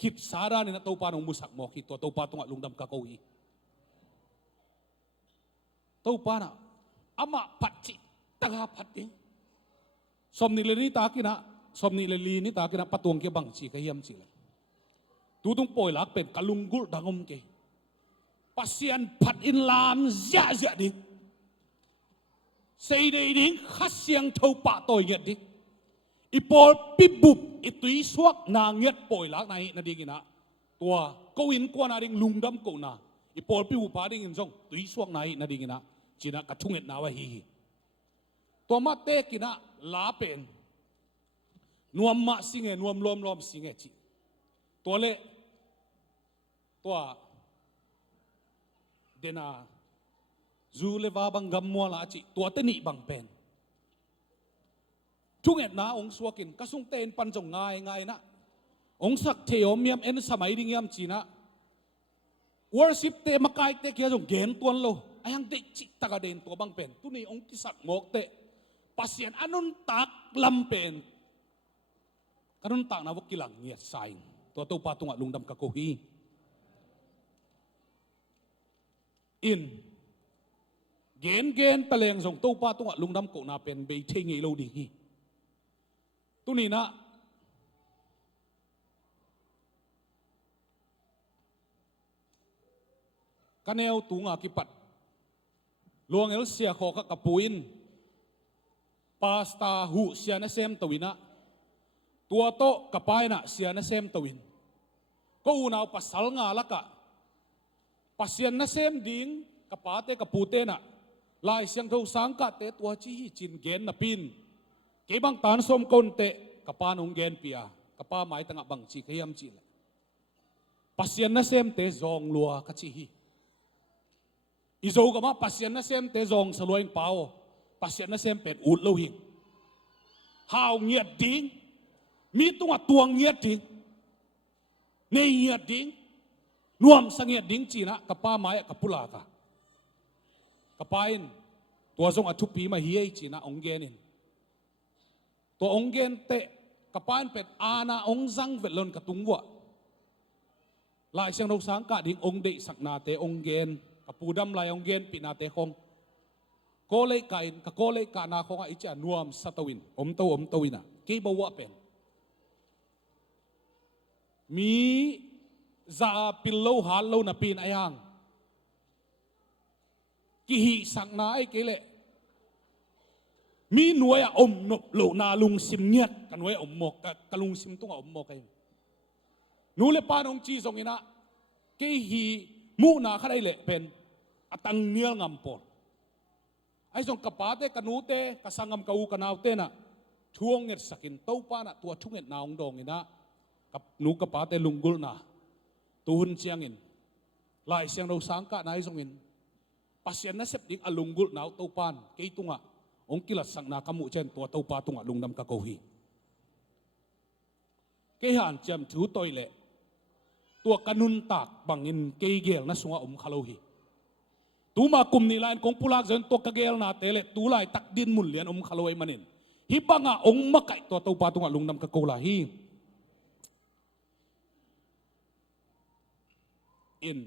ขิดสารานินตัวปานองมุสักหมอขิดตัวปานตรงลุงดำกะโกอีตัวปานะอามาปัดจิตะพัดดิ้งสมนิเลนิตากินะสมนิเลลีนิตากินะปะตวงเกี่ยบังจีกะเฮียมจีเลยตูตุงป่วยลักเป็นกะลุงกุลดังอมเกปัสยันผัดอินลามเสียดิเสียดีดิ้งขัดเสียงเท่าปะตัวเงียดดิอีปอลปิบุบอีตุยสวกนางเงียดป่วยลักในนาดีกินะตัวกูอินกว่านาดิ้งลุงดำกูนาอีปอลปิบุบพาดิ้งอินซงตุยสวกในนาดีกินะจีนะกะทุ่งเงียดนาวะฮีตัวมาเตกินะลาเป็นนวมมาสิงเงนวมลอมสิงเงจีตัวเละตัวเดน่าจูเลวาบังกัมมัวลาจิตัวเตนิบังเป็นทุกเอ็ดนะองค์สวกินกระสุงเตนปันจงง่ายนะองค์สักเทอมยามเอ็นสมัยดิ่งยามจีนะworship เตมากายเตเกียจงเกณฑ์ตัวโลไอ้ยังเตจิตกระเด็นตัวบังเป็นตัวนี้องค์กิสักงอกเตปัสยันอนุนตักลำเป็นอนุนตักนาวกิลังเงียดใส่ตัวปาตุงลุงดำกะโกฮีอินเกณฑ์ตะเลงส่งตัวปาตุงลุงดำโกนาเป็นเบยเชงเงโลดิฮีตุนี้นะ กันเอวตุงอากิปัดลวงเอลเสียขอกับปุยนปาสตาหูเสียนเซมตวินะตัวโตกับไปนะเสียนเซมตวินก็อุณาวปัสสลงาละกะปัสเซียนนเซมดิงกับปาเตกับปูเตนะลายเสียงเท่าสังกัดเตตัวจีจินเกนนปินเก็บังตานสมกนเตกับปานงเกนเปียกับปาไม้ตั้งบังจีขยำจีเลยปัสเซียนนเซมเตจองลัวกัจจีอีโจกับมาปัสเซียนนเซมเตจองสลวยเปล่าปัสเซียนนเซมเป็ดอุดโลหิงหาวเงียดดิ้งมีตัวเงียดดิ้งเงียดดิ้งรวมสังเงียดดิ้งจีนะกับป้าไม้กับปุลากะกับป้าอินตัวทรงอธุปีมาเฮียจีนะองเกนินตัวองเกนเตะกับป้าอินเป็ดอาณาองซังเวลลนกับตุงวะลายเสียงนกสังกัดดิ้งองเดสักนาเตองเกนกับปูดำลายองเกนปีนาเตคงโกเลกายกับโกเลกานาคงไอเจ้านวมสัตวินอมตวินะกีบวะเป็นมีซาปิลโลฮาโลนาปีนไอฮังกิฮิสักนาไอเกเลมีหน่วยอมนบโลนาลุงซิมเงียดกันไว้อมหมกกะลุงซิมตุ้งอมหมกไอนูเลปานองจีสงอินะเกฮิมูนาขดายเลเป็นอตังเนียลงำปอนไอ้ส่งกระป๋าเตกันนูเตกระสังงำกะอูกันเอาเตนะช่วงเงินสกินเต้าป้านะตัวช่วงเงินนาวดองอินะกับหนูกระป๋าเตลุงกุลนะตูนเชียงอินลายเสียงเราสังกัดนายส่งอินปัสเซียนนัสเซปดิ้งอลุงกุลนาวเต้าป้านเกยตุงะองกิลัดสังนาขมุเชนตัวเต้าป้าตุงะลุงดำกะโกฮีเกยหันเจียมถือตัวเละตัวกันุนตากบังอินเกยเกลนะสงะอมคาโลฮีตูมากุมนี่ลายของปุลากเจนตัวกะเกลนาเตเลตูลายตักดินมุนเลียนอมคาโลยมันินฮิบังะองมะไก่ตัวเต้าป้าตุงะลุงดำกะโกลาฮีอิน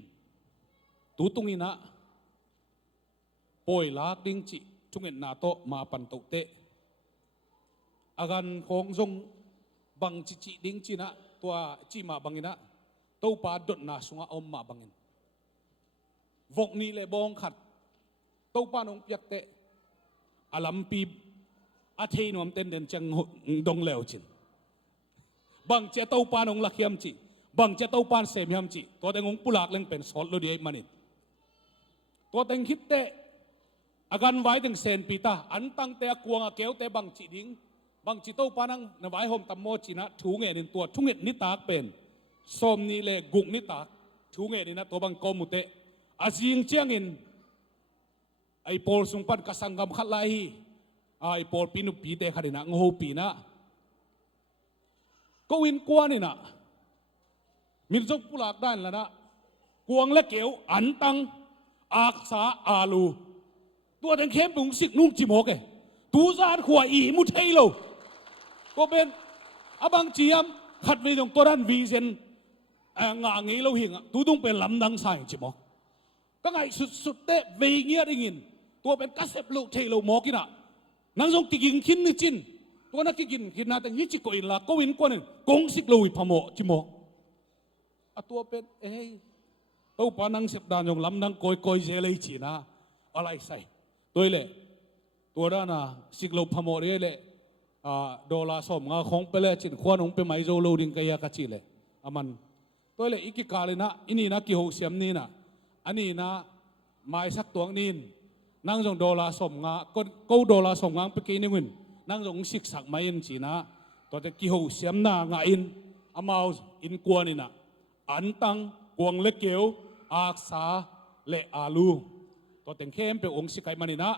ตูตุงินะปอยลากดิ้งจิจุงเอ็นนาโตมาปันตุเตอาการของทรงบังจิดิ้งจินะตัวจิมาบังอินะเต้าปาดดนาสุงะอมมาบังอินวกนี้เลยบองขัดเต้าปานองเปียกเตอลัมปีอาเทนวมเต้นเดินจังดงเหลวจินบังเจเต้าปานองลักยมจิบังจะเต้าปานเสมยามจีตัวแต่งงปุลากเล่งเป็นสอดลุดีมันนี่ตัวแต่งคิดเตะอาการไว้ถึงเซนปีตาอันตั้งแต่กวงเกลเตบังจีดิ้งบังจีเต้าปานังนไว้หอมตัมโมจีนะถูเงินตัวทุเงินนิตากเป็นสมนี่เลยกุกนิตากถูเงินนะตัวบังกอมุเตอาจิงเจียงอินไอโพลสุงปันกสังกำขัดไล่ไอโพลปีนุปีเตขัดนะงโฮปีนะก็วินกวนนี่นะมินจกปุลากได้แล้วนะกวงและเกียวอันตังอักษาอาลูตัวแดงเข้มปุงสิกนุ่งจิโมกเอตูซานขวาอีมุทเทโลก็เป็นอบางจีมขัดไปตรงตัวด้านวีเซนงาเงี้ยเราหิงตูต้องเป็นลำดังสายจิโมกก็ไงสุดเตะเวียเงี้ยได้ยินตัวเป็นกัสเซปลูเทโลโมกินะนั่งทรงกินขินนี่จินตัวนักกินขินนาแต่ยิ่งจิโกอินละก็วินกวนนึงกงสิกลูพโมจิโมตัวเป็นเต้าปานังเสพดานยงลำนังโกยเจเลยจีนะอะไรใส่ตัวเล่ตัวด้านะสิกลบพมอเรเล่ดอลลาร์สมงาของไปเล่จินขวานงไปไม่โจโลดิงกายากจีเล่อามันตัวเล่อีกกาเลยนะอินี่นะกี่หกเสียมนี่นะอันนี้นะไม่สักตัวนี้นั่งจงดอลลาร์สมงาก็ดอลลาร์สมงาไปกินนี่เงินนั่งจงสิกสักไม่ยินจีนะตัวแต่กี่หกเสียมน่ะงาอินอามาอินกวนนี่นะอันตังกวงเล็กเกียวอักษาเลอาลูตัวเต็งเข้มเป็นองค์สิกายมันินะ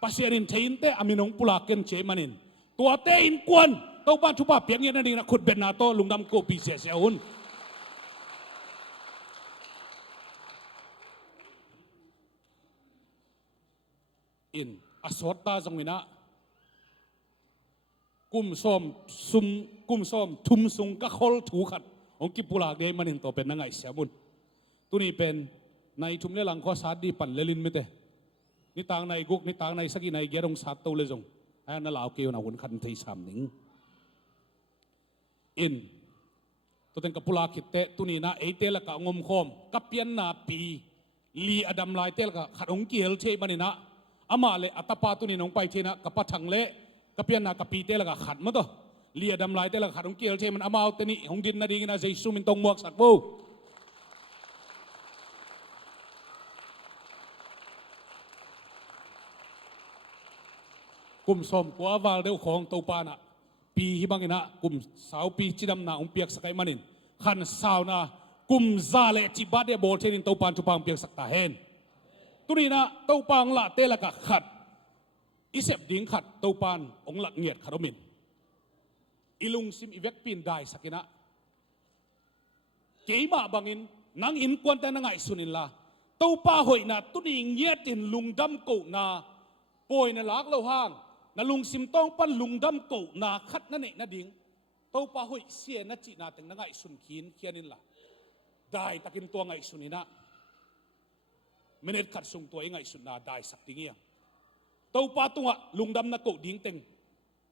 ปัสเซียนินเทนเตอามินงปุลาเกนเจมันินตัวเตอินกวนตัวบ้านทุบเปียงเงี้ยนั่นเองนะขุดเบนนาโตลุงดำโกปีเสียเสียหุนอินอสวดตาจงวินะกุมส้มซุมกุมส้มทุมซุงกะโคลถูขัดองค์กิปุลากเดมันเห็นตัวเป็นนังไงเสียบุญตัวนี้เป็นในทุมเลี้ยหลังข้อสาดีปั่นเลลินไม่เตนิตางในกุกนิตางในสกีในเกดงสาตตัวเลยจงไอ้นั่นลาวเกี่ยวนะหุ่นคันที่สามหนึ่งอินตัวเป็นกับปุลาคิดเตตัวนี้นะเอเตละกะงมคอมกับเปียนนาปี ลีอดัมลายเตลก็ขัดองเกียลเชบันนะอามาเลอัตปาตุนี่น้องไปเชนะกับปัทังเละกับเปียนนากับปีเตลก็ขัดมั้งตัวลีอดัมลายเตลก็ขัดองเกียลเชมันอามาเอาเตนี่หงดินนาดีกินาเจสุมินตงมวกสักบูกุมสมกัววาลเดวของตัวปานะปีฮิบังอินะกุมสาวปีจิดำนาองเปียกสกายมันินขันสาวนากุมซาเลจิบาเดโบเทนินตัวปานทุปังเปียกสักตาเฮนตุนีนะตัวปังละเตละกะขัดอิเสบดิ้งขัดตัวปานองหลักเงียดขัดอมินอิลุงซิมอีเวกปินได้สักินะเกี่ยมาบังอินนังอินกวนแต่นังไงสุนินละตัวปาหอยนะตุนีเงียดินลุงดำกูนาป่วยนะลักเล่าห้างนะลุงซิมต้องปั้นลุงดำกูนาขัดนั่นเองนะดิ้งตัวปาหอยเสียนะจีนาแต่นังไงสุนขีนเขียนินละได้ตะกินตัวไงสุนินะเมเนตขัดส่งตัวไงสุนนาได้สักทีเงี้ยตัวปาตัวลุงดำนักกูดิ้งเต็ง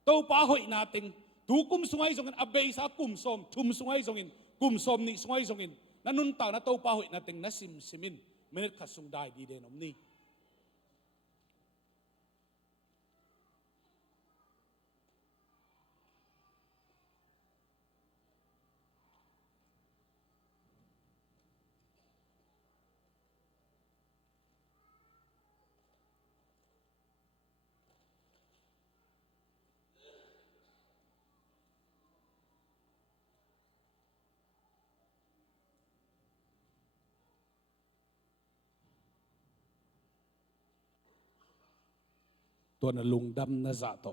ตัวปาหอยนาเต็งดูกุมสงไงส่งกันอเบยสากุมสมชุมสงไงส่งอินกุมสมนี่สงไงส่งอินนั่นนุนตานะตัวปาหอยนาเต็งนะซิมินเมเนตขัดส่งได้ดีเดนอมนี่ตัวนั้นลุงดำนะจ่าโต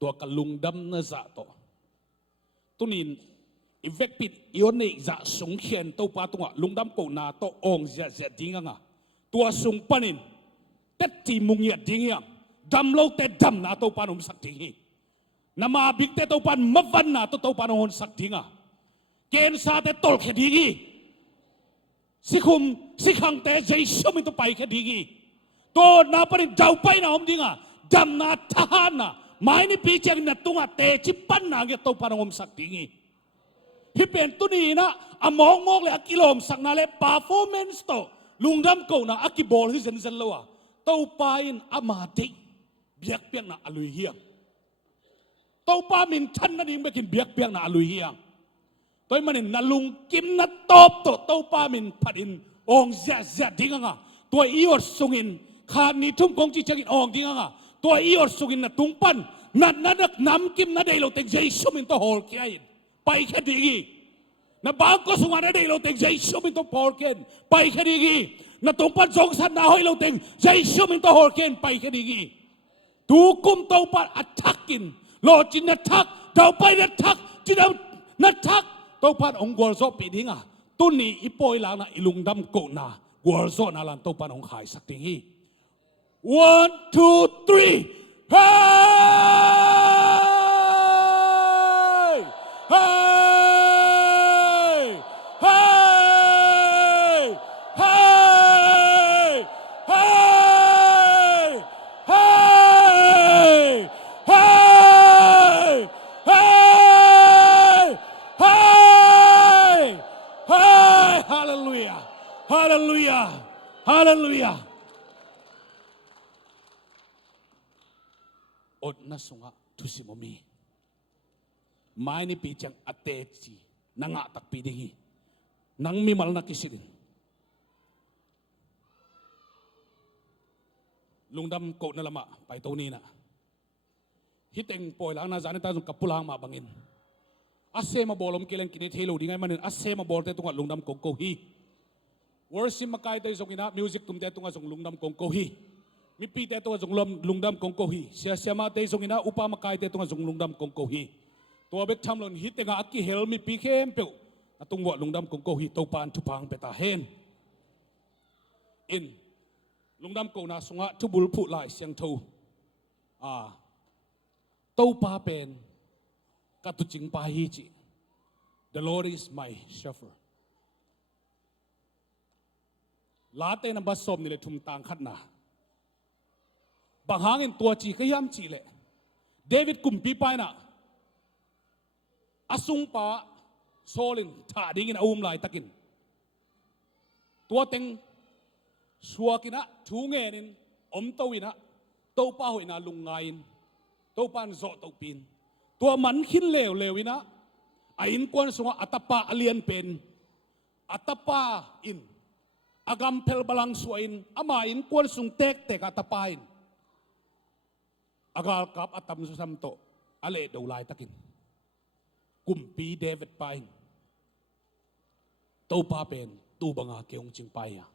ตัวกันลุงดำนะจ่าโตตัวนี้อีเวกปิดอีวันนี้จะสงเขียนตัวปาตัวลุงดำกูนาตัวองจะดิ้งอ่ะตัวสงปันินเต็ดที่มุงเงียดิ้งยังดำโลเต็ดดำนาตัวปานุมสักดิ้งนามาบิ๊กเต็ตัวปานมวันนาตัวปานุหนสักดิ้งอ่ะเกณฑ์ซาเต็ตอลแค่ดิ้งสิคุมสิขังเตะใจชุ่มตัวไปแค่ดิ้งตัวนาปนิดาวไปนะอมดิ้งอ่ะดำนาทหารนะไม่นี่ปีเจงนัดตัวเตะจิปันนาเกตัวปานุหนสักดิ้งฮิเป็นตุนีนะอมองเลยกิโลมสักนาเลปาฟอร์แมนส์โตลุงดำกูนะอากิบอลที่เซนเลวะตัวปาอินอามาดิเบียกเปียงนะอลุยเฮียงตัวปามินทันนั่นเองไปกินเบียกเปียงนะอลุยเฮียงตัวมันนะลุงกิมนะตบตัวปามินพัดินองเสียดิ้งอ่ะตัวอีออร์สุงินขานี่ทุ่มกงจีจักินองดิ้งอ่ะตัวอีออร์สุงินนะตุงปันนัดน้ำกิมนะเดโลเต็งใจชุ่มินตัวฮอลกี้ไปแค่ดีกีนะบางก็สงวนได้เราเต็งใจชุ่มินตัวพอลเกนไปแค่ดีกีนะตรงปันสงสันนะให้เราเต็งใจชุ่มินตัวฮอลเกนไปแค่ดีกีดูกุมตัวปันอัดทักกินโลจินนัดทักเดาไปนัดทักจีดานัดทักตัวปันองกอลโซปีดิ้งอ่ะตุนี่อีปอยหลังนะอีลุงดำโกนากอลโซนาลันตัวปันองขายสักที 1 2 3 hey hey hey hey hey hey hey hey hey hey hallelujah hallelujah hallelujah od na sunga tusimumi mai ni pi chang atechi nanga tak pi dingi nang mi mal na kisirin lungdam ko na lama pai to ni na hiteng poi lang na jani ta jung kapulang ma bangin ase ma bolom kileng kini thelo dingai manin ase ma bolte tunga lungdam ko hi worship makai te jong ina music tum te tunga jong lungdam ko hi mi pi te tunga jong lungdam ko hi sia ma te jong ina upa makai te tunga jong lungdam ko hiตัวเบ็ดทำหล่นฮิตแต่งาอักกี้เฮลมีปีเข้มเปียวตุงวัวลุงดำกงโกหิตปานทุพังเปตาเฮนอินลุงดำกงนาสงะทุบุลผู้ลายเสียงทูตัวปาเป็นกัตุจิงปาฮิจิ The Lord is my shepherd ลาเตนับสมนี่เลยทุ่มต่างขัดนาบางหางเห็นตัวจีขย้ำจีเลยเดวิดกุมปีไปน่ะasung pa solin ta dingin aum lai takin ตัวเต็งชัวกินะทูเงินินอมโตวินะโตป้าหอยนาลุงไงน์โตปานโจโตปินตัวมันขินเลวินะไอ้อินกวนสงอัตปาอเลียนเป็นอัตปาอินอากำเพลบาลังสวยอินอามาอินกวนสงเตกอัตปาอินอากาลกับอัตมสุสัมโตอเลดูลายตะกินกุมปีเดวิดไปโตป้าเป็นตูบังอาเกียงจิงไปอะ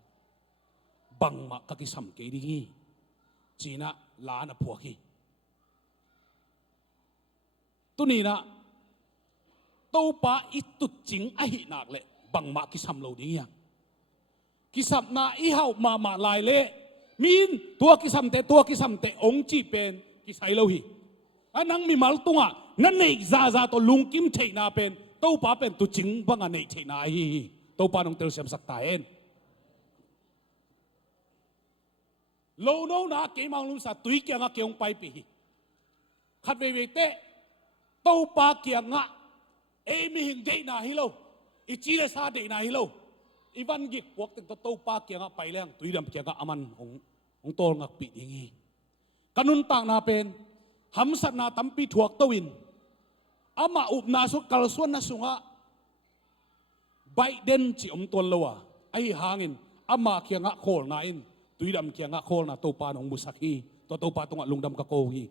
บังมากกิสัมเกดิงีจีน่าลานะพวกีตุนีนะโตป้าอิตุจิงอหินักเละบังมากิสัมโลดิ้งยังกิสัมนาอีเฮามาลายเละมีนตัวกิสัมเตองจีเป็นกิไซโลฮีอันนั้นมีมาลตุงอ่ะนั่นเองซาตัวลุงกิมเทนาเป็นโตป้าเป็นตุจิงบังอันเนเทนาฮีโตป้านองเตลเซมสักตาเอ็นโลโนนาเกมังลุมสัตตุยเกียงะเกียงไปปีขัดเวเตโตป้าเกียงะเอมีหิงเดนาฮิโลอิจิเลซาเดนาฮิโลอีวันกิกพวกตึงโตป้าเกียงะไปแล้วตุยดำเกียงะอามันของโตงักปีอย่างงี้กันุนต่างนาเป็นหัมสัตนาตั้มปีถวกตวินอามาอุบนาสุกัลส่วนนาสุงะไบเดนจิอมตัวลัวไอหางินอามาเกียงะโคลนาอินตุยดำเกียงะโคลนาโตปานองมุสักฮีโตปาตงะลุงดำกะโกฮี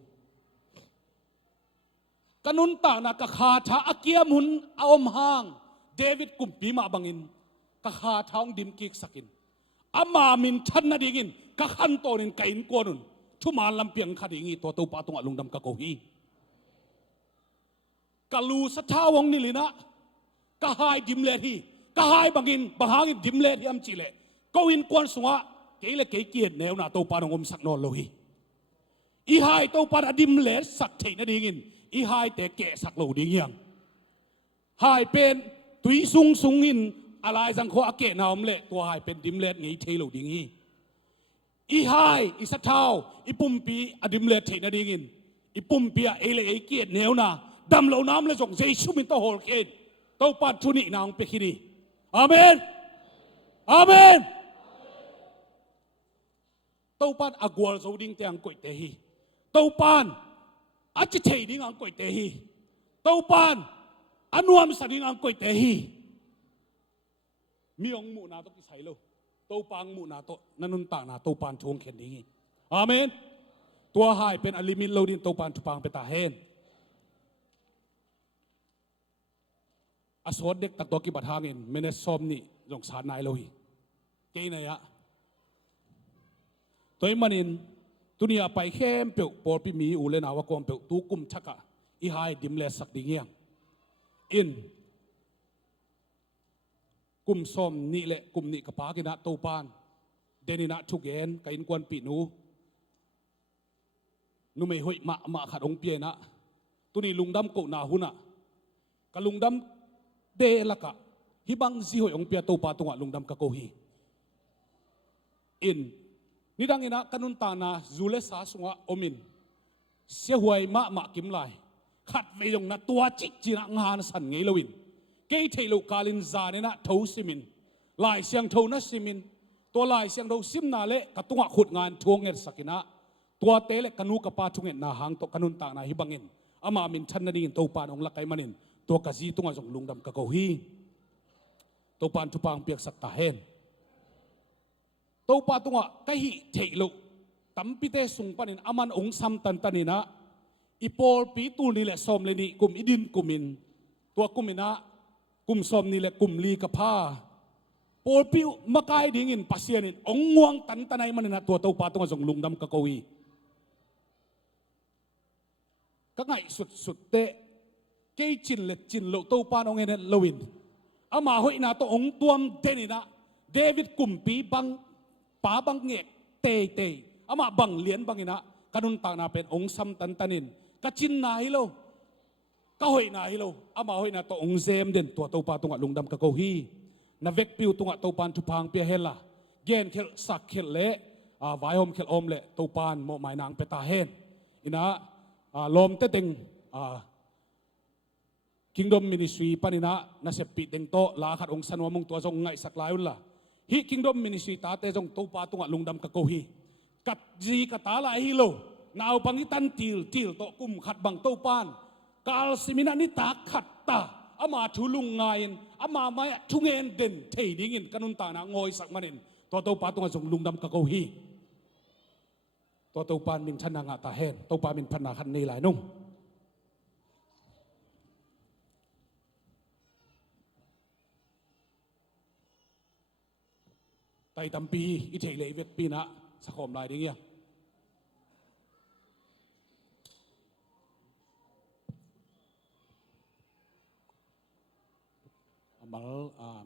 กันุนต่างนากะคาชาอาเกียมุนอมหางเดวิดกุมปีมาบังอินกะคาท้องดิมกิกสักินอามามินชันนาดิงินกะขันโตนินไกอินกวนุนทุมาลำเปียงคดีงี้ตัวปาตงะลุงดำกะโกฮีกะลูสัทธาวงนิลินะกะหายดิมเลทีกะหายบังอินบังหางินดิมเลทีอัมจิเลก็อินกวนสงะเกลเกเกียนแนวนาโตปานองมสักนอลโลฮีอีหายโตปานอดิมเลสักเทนดิงินอีหายแต่แกะสักโลดิงยังหายเป็นตุยซุงอินอะไรสังโคอาเกะนามเลตัวหายเป็นดิมเลงี้เทโลดิงีอีหายอีสัทธาวอีปุ่มปีอดิมเลเทนดิงินอีปุ่มปีเอเลเกียนแนวนาดำเหล่าน้ำเลยส่งเจชุมินโตโฮลเคนโตปานทุนินางเปคินีอาเมนอาเมนโตปานอากวลโซดิงเตียงกุยเตฮีโตปานอาจิเทดิงอังกุยเตฮีโตปานอนุามสดิงอังกุยเตฮีมีองมุนาโตกิไซโลโตปังมุนาโตนันุนตานาโตปานทวงเข็นดิงีอาเมนตัวหายเป็นอลิมินโลดินโตปานทุปังเปตาเฮนอสวดเด็กตักตัวกิบัดหางินเมเนซอมนี่จงสารนายโลหิเกยนายะตัวมันอินตุนียไปเข้มเปียวปอปีมีอูเลนาวกอมเปียวตูกุมชักะอีหายดิมเลสักดิเงียงอินกุมซอมนี่แหละกุมนี่กระปากินะโตปานเดนินะทุกเย็นกินกวนปีนูไม่ห่วยมาขัดองเปียนะตุนีลุงดำโกนาหุนะกะลุงดำเดละกะฮิบังซิห่วยองเปียโตปาตงะลุงดำกะโกฮีอินนี่ดังอินะกันุนตานาจูเลสาสุงะอมินเสียหวยมากิมไลขัดเวยงนะตัวจิกจีนังหานสันไงลวินเกยเทลูกาลินซาเนนะทูซิมินลายเสียงทูนัซิมินตัวลายเสียงทูซิมนาเละกะตุงะขุดงานทวงเงินสักินะตัวเตเละกันูกะปาทุงเงินนาหางตกันุนตานาฮิบังเงินอามามินชันนาดินโตปานองละไกมันินตัวกะซีตุงะจงลุงดำกะโกฮีโตปานทุปังเปียกสักตาเฮนโตปาตุงะไกหิเทลุตั้มพิเตสุงปันินอามันองซัมตันตันินะอีโปลปีตูนี่แหละซอมเลนี่กุมอิดินกุมินตัวกุมินะกุมซอมนี่แหละกุมลีกะพาโปลปีมะกายดิ่งินปัสเซียนินองงวงตันตันไนมันนะตัวโตปาตุงะจงลุงดำกะโกวีก็ไงสุดเตะเกยจินเล็จินโลโตปานองเงินเลวินอามาหอยนาตัวองตัวมเดนินะเดวิดกุมปีบังป่าบังเงกเตอามาบังเลียนบังอินะกันุนตานาเป็นองซัมตันตันินกะจินนาฮิโลกะหอยนาฮิโลอามาหอยนาตัวองเซมเด่นตัวโตปาตุงะลุงดำกะโกฮีนาเวกปิวตุงะโตปานทุพังเปียเฮล่าเกนเคลสักเคลเละวายโฮมเคลอมเละโตปานโมหมายนางเปตาเฮนอินะลมเตติงKingdom Ministry ปานินะนาเสปิเต็งโตลาขัดองค์สันวมุงตัวทรงไงสักหลายวันละ hi kingdom ministry ta te jong to pa tunga lungdam ka ko hi kat ji ka ta la hi lo naw pangi tan til to kum khat bang to pan kal simina ni ta khat ta ama thulung ngain ama mai thungen den thei ding in kanun ta na ngoi sak manin to pa tunga jong lungdam ka ko hi to pan min thana nga ta hen to pa min phana khan nei lai nung tay tam pi i thei le vet pi na sa khom lai ding ya amal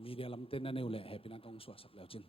media lam ten na neu le happy na tong swa sak leo chin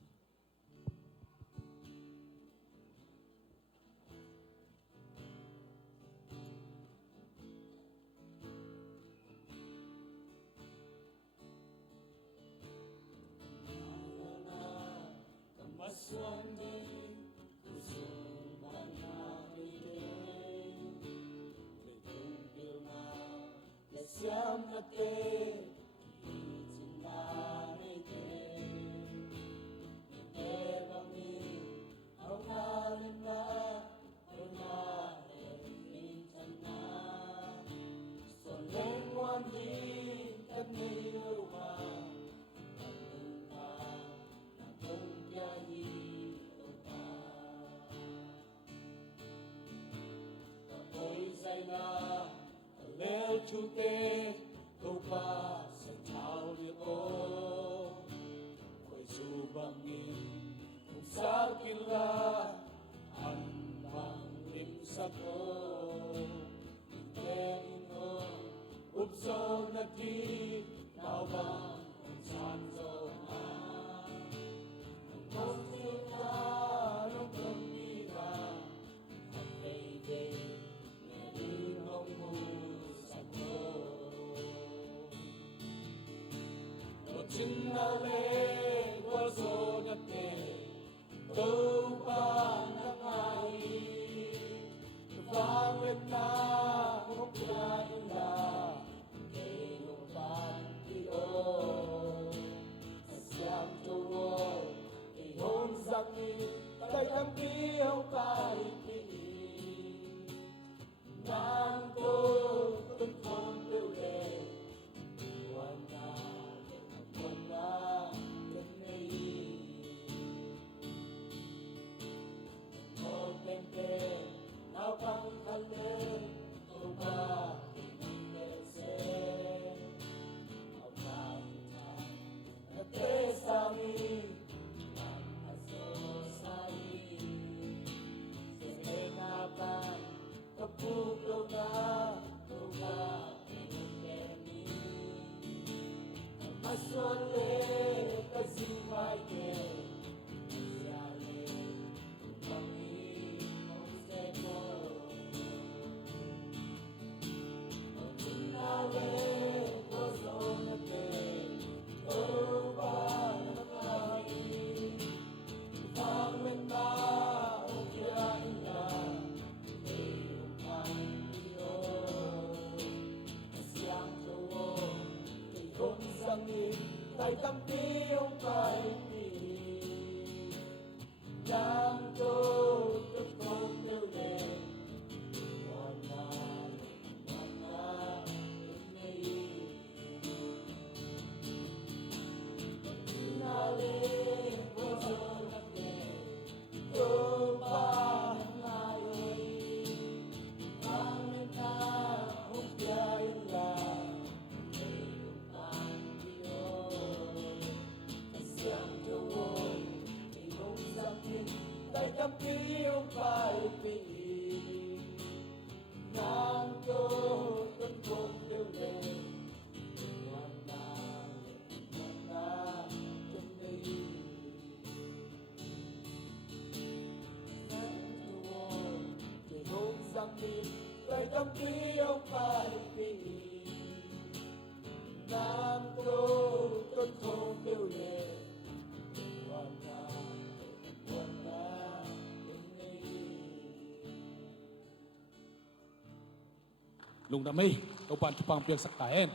lung đam ấy tàu pan chupang piak sak taen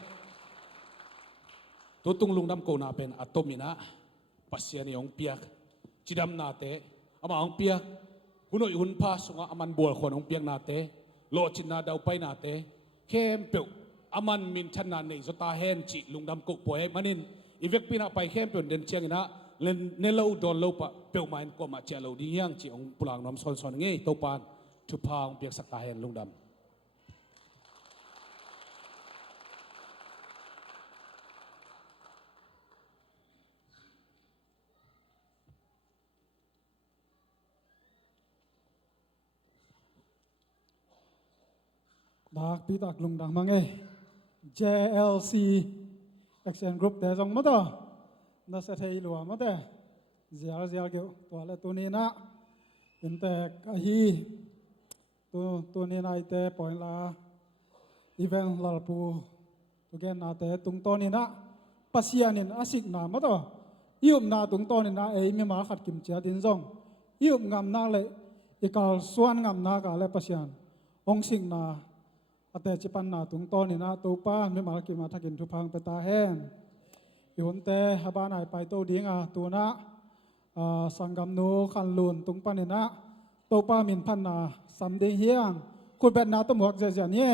tu tung lung đam ko na pen atomina pasien ni ong piak chidam na te ama ong piak hunoi hun pa sunga aman bol khon ong piak na te lo chin na dau pai na te khem pe aman min chan na nei zo ta hen chi lungdam ko poe manin ivek pina pai khem pe den chiang ina len ne lo don lo pa pe main ko ma cha lo di yang chi ong pulang nom son son nge to pan thu pa ong piak sak ta hen lungdam Dak pi tak lung dang mange JLC Action Group te jong ma to na sa thei lua ma te zial zial ge to le tu ni na in te ka hi tu ni na te point la event lal pu tu gen na te tung to ni na pasianin asik na ma to iup na tung to ni na ei mi ma khat kim cha din jong iup ngam na le ikal suan ngam na ka le pasian ong sing na ate chipan na tung to ni na tu pa mi mal ki ma thakin thu phang pe ta hen i hon te haban ai pai to dinga tu na sangam nu khan lun tung pa ni na to pa min phan na sam de hiang khut bet na to mok je ja ni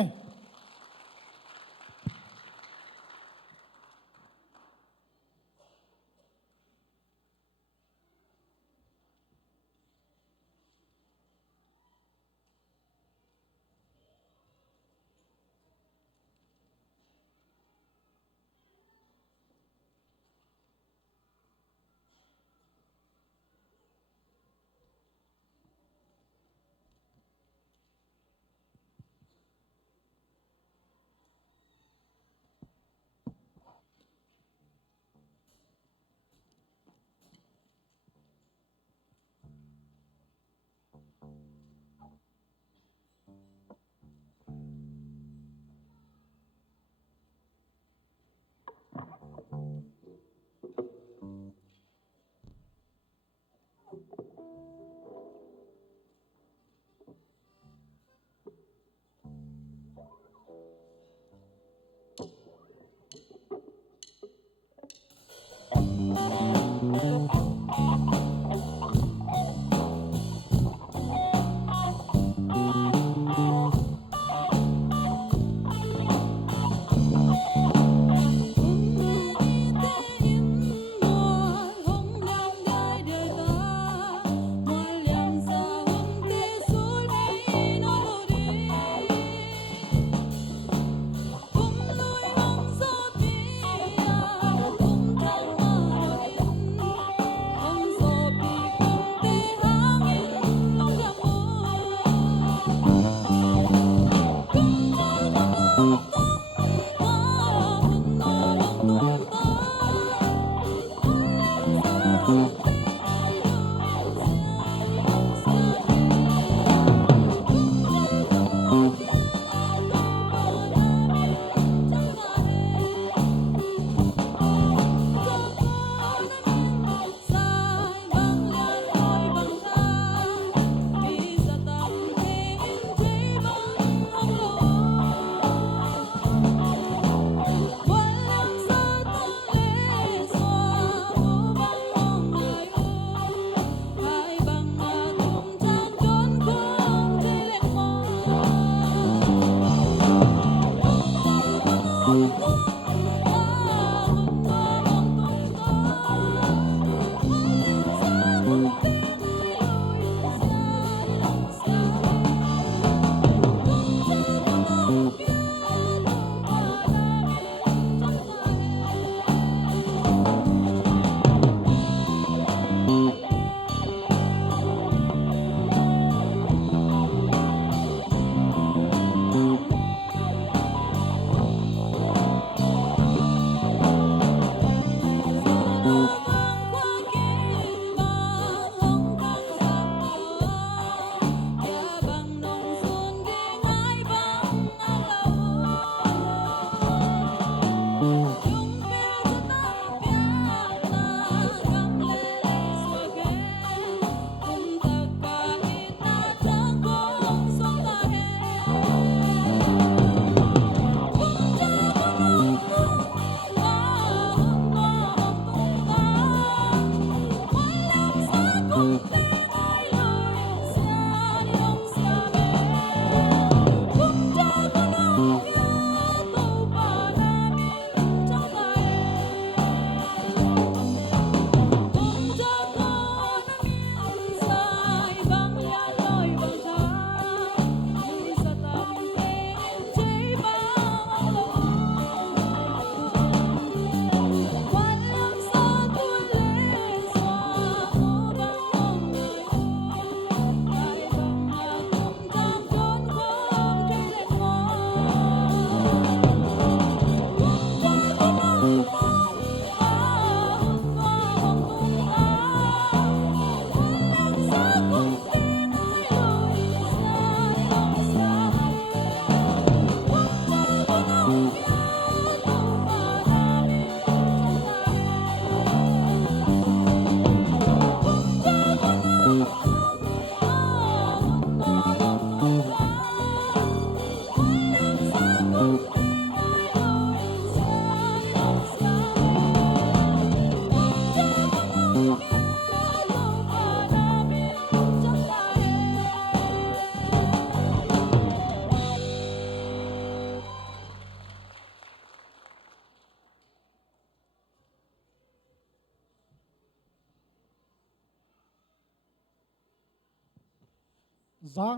giang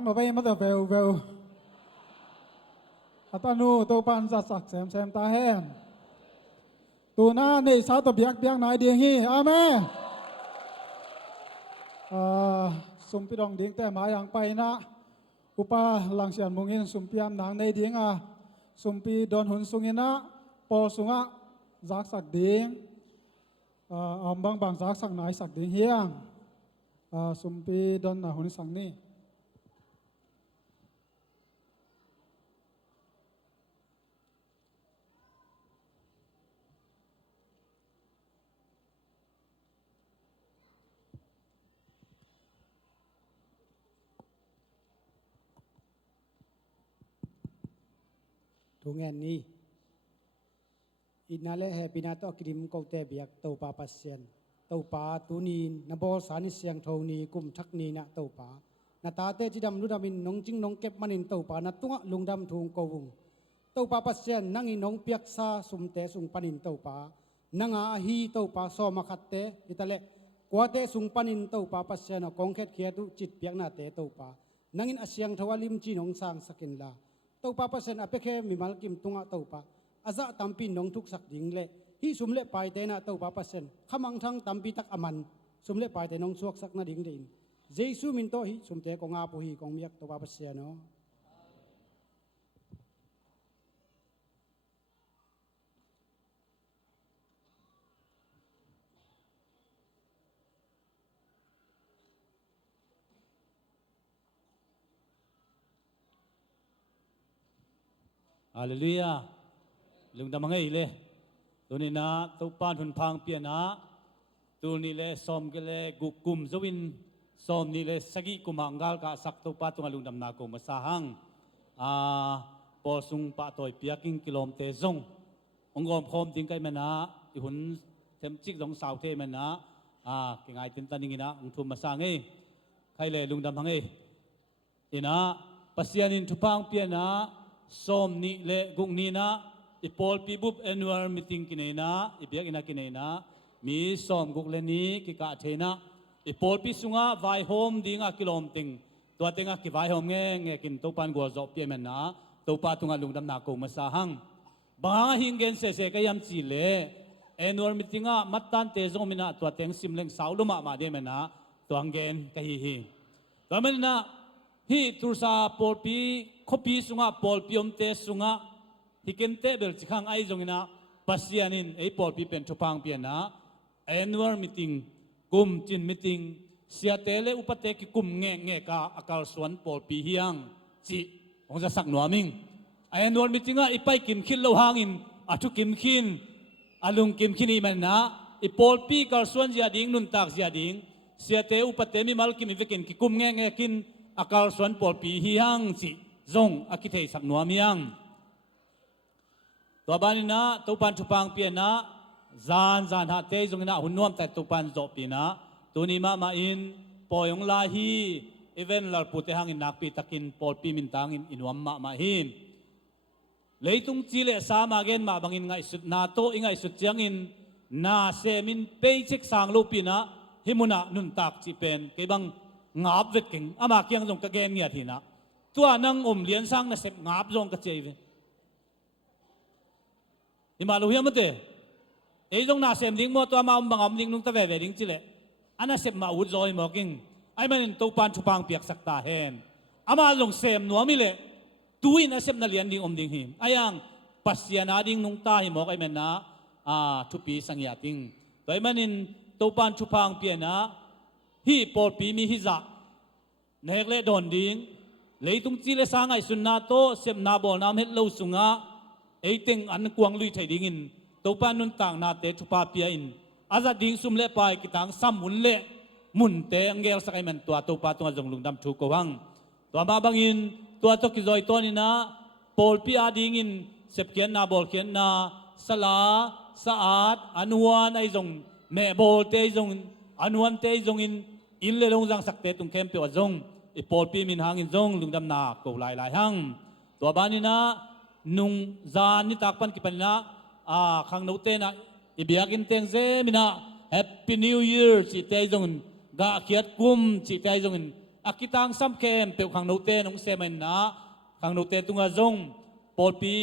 nó vay mất vèo vèo atanu to pan za sak xem ta hen tu na nei sa to biak biak nai ding hi amen sumpi dong ding te ma yang pai na upa lang sian mungin sumpiam nang nei ding sumpi don hun sungina pol sunga zak sak ding bang bang zak sak nai sak ding hiang sumpi don na hun sang ni thu nghe ni inale he pinato kirim ko te biak to pa pasien to pa tunin na bol sani siang thoni kum thak ni na to pa na ta te chidam ludamin nong jing nong kep manin to pa na tunga lungdam thung ko wung to pa pasien nangi nong piak sa sumte sung panin to pa nanga hi to pa so makhatte itale kwate sung panin to pa pasien kong khet khia tu chit piak na te to pa nangin asyang thawalim chi nong sang sakin la to pa pasen apekhe mimal kim tunga to pa aza tampi nong thuk sak ding le hi sumle pai te na to pa pasen khamang thang tampi tak aman sumle pai te nong suak sak na ding dein jesu min to hi sumte ko nga pu hi kong miak to pa pasen no Hallelujah. Lung da mangai le. Tuni na tu pan hun phang pia na. Tuni le som ke le gukum zawin som ni le sagi kumangal ka sak tu pa tunga lung dam na ko masahang. Pol sung pa toy piaking kilom te zong. Ongom khom ting kai mana ti hun tem chik dong saw the mana ki ngai tin taning ina ong thum masangai. Khai le lung dam hangai. Ina pasianin thupang pia na som ni le gung ni na ipol pibup annual meeting kinena ibiak ina kinena mi som guk le ni ki ka thena ipol pi sunga vai hom dinga kilom ting to tenga ki vai hom nge kin to pan go zo pi men na to pa tunga lungdam na ko masahang ba hingen se ka yam chi le annual meeting a matan te zo mina to teng simleng sauluma ma de men na to angen ka hi to men na hi tursa pol pi kopi sunga pol piom te sunga hiken te bel chikhang ai zongina pasianin ei pol pi pen thupang piana annual meeting kum chin meeting sia tele upate ki kum nge ka akal suan pol pi hiang chi ongza sak nuaming annual meeting a ipai kim khil lo hangin athu kim khin alung kim khini man na i pol pi kal suan zia ding nun tak zia ding sia te upate mi mal kim vekin ki kum nge kin akal suan pol pi hiang chi zong akithei sak nuamiang to banina to pan thupang piana zan ha te zongina hunnom ta to pan zo pina tuni ma in ปอยองลาฮีอีเวนลาปุเตหังอินนักปีตะกินปอลปีมินตังอินวัมมาฮิมเลยตุงจีเลสามาเกนมาบังอินไงสุดนาโตอิงไงสุดจังอินนาเซมินเปย์เช็คสางลูปีนะฮิมุนะนุนตักจีเป็นเกบังงาบเวกิงอามาเกียงจงกะเกนเงียทีนะตัวนังเลียนสังนะเสพงาบจงกะเจวิอิมาลูเฮียมเตเอจงนาเซมลิงโมตัวมาบังอมลิงนุงตะเวเวลิงจิเลอันนั้นเสพมาอุดจอยมอกิงไอ้มันตัวปานชุปังเปียกสักตาเฮนอามาจงเซมนัวมิเลตุยนะเซมนาเลียนดิงดิงหิมไอ้ยังปัสยานาดิงนุงตาหิมอกไอ้มันนะทุปีสังยาติงตัวไอ้มันตัวปานชุปังเปียนะฮีปอลปีมีฮิซะเนกเลดอนดิงเลยตุงจีเลสางไอสุนนาโตเซมนาบอลน้ำเฮ็ดเลวสุงะไอ้ติงอันกวางลุยไทยดิงินตัวปานนุนต่างนาเตชุปาเปียอินอาซาดิงซุมเลไปกิตังซ้ำมุนเลมุนเตอังเกลสักไอมันตัวปาตัวจงลุงดำชูกวังตัวมาบังอินตัวตกิจอยตัวนี้นะปอลปีอาดิงินเซปเขียนนาบอลเขียนนาสลาสะอาดอนุวันไอจงแม่บอลเตจงอนุวันเตจงอินเลลงจังสักเตตุงเข้มเปียวจงอีปอลปีมินหางอินจงลุงดำนาโกลายหังตัวบ้านนี้นะนุงจานนี่ตักปันกิปันนะขังโนเตนะอีเบียกินเตงเซมินะ Happy New Year จิตใจจงกะเขียดกุมจิตใจจงอากิตังซ้ำเข้มเปียวขังโนเตนงเซมันนะขังโนเตตุงอาจงปอลปี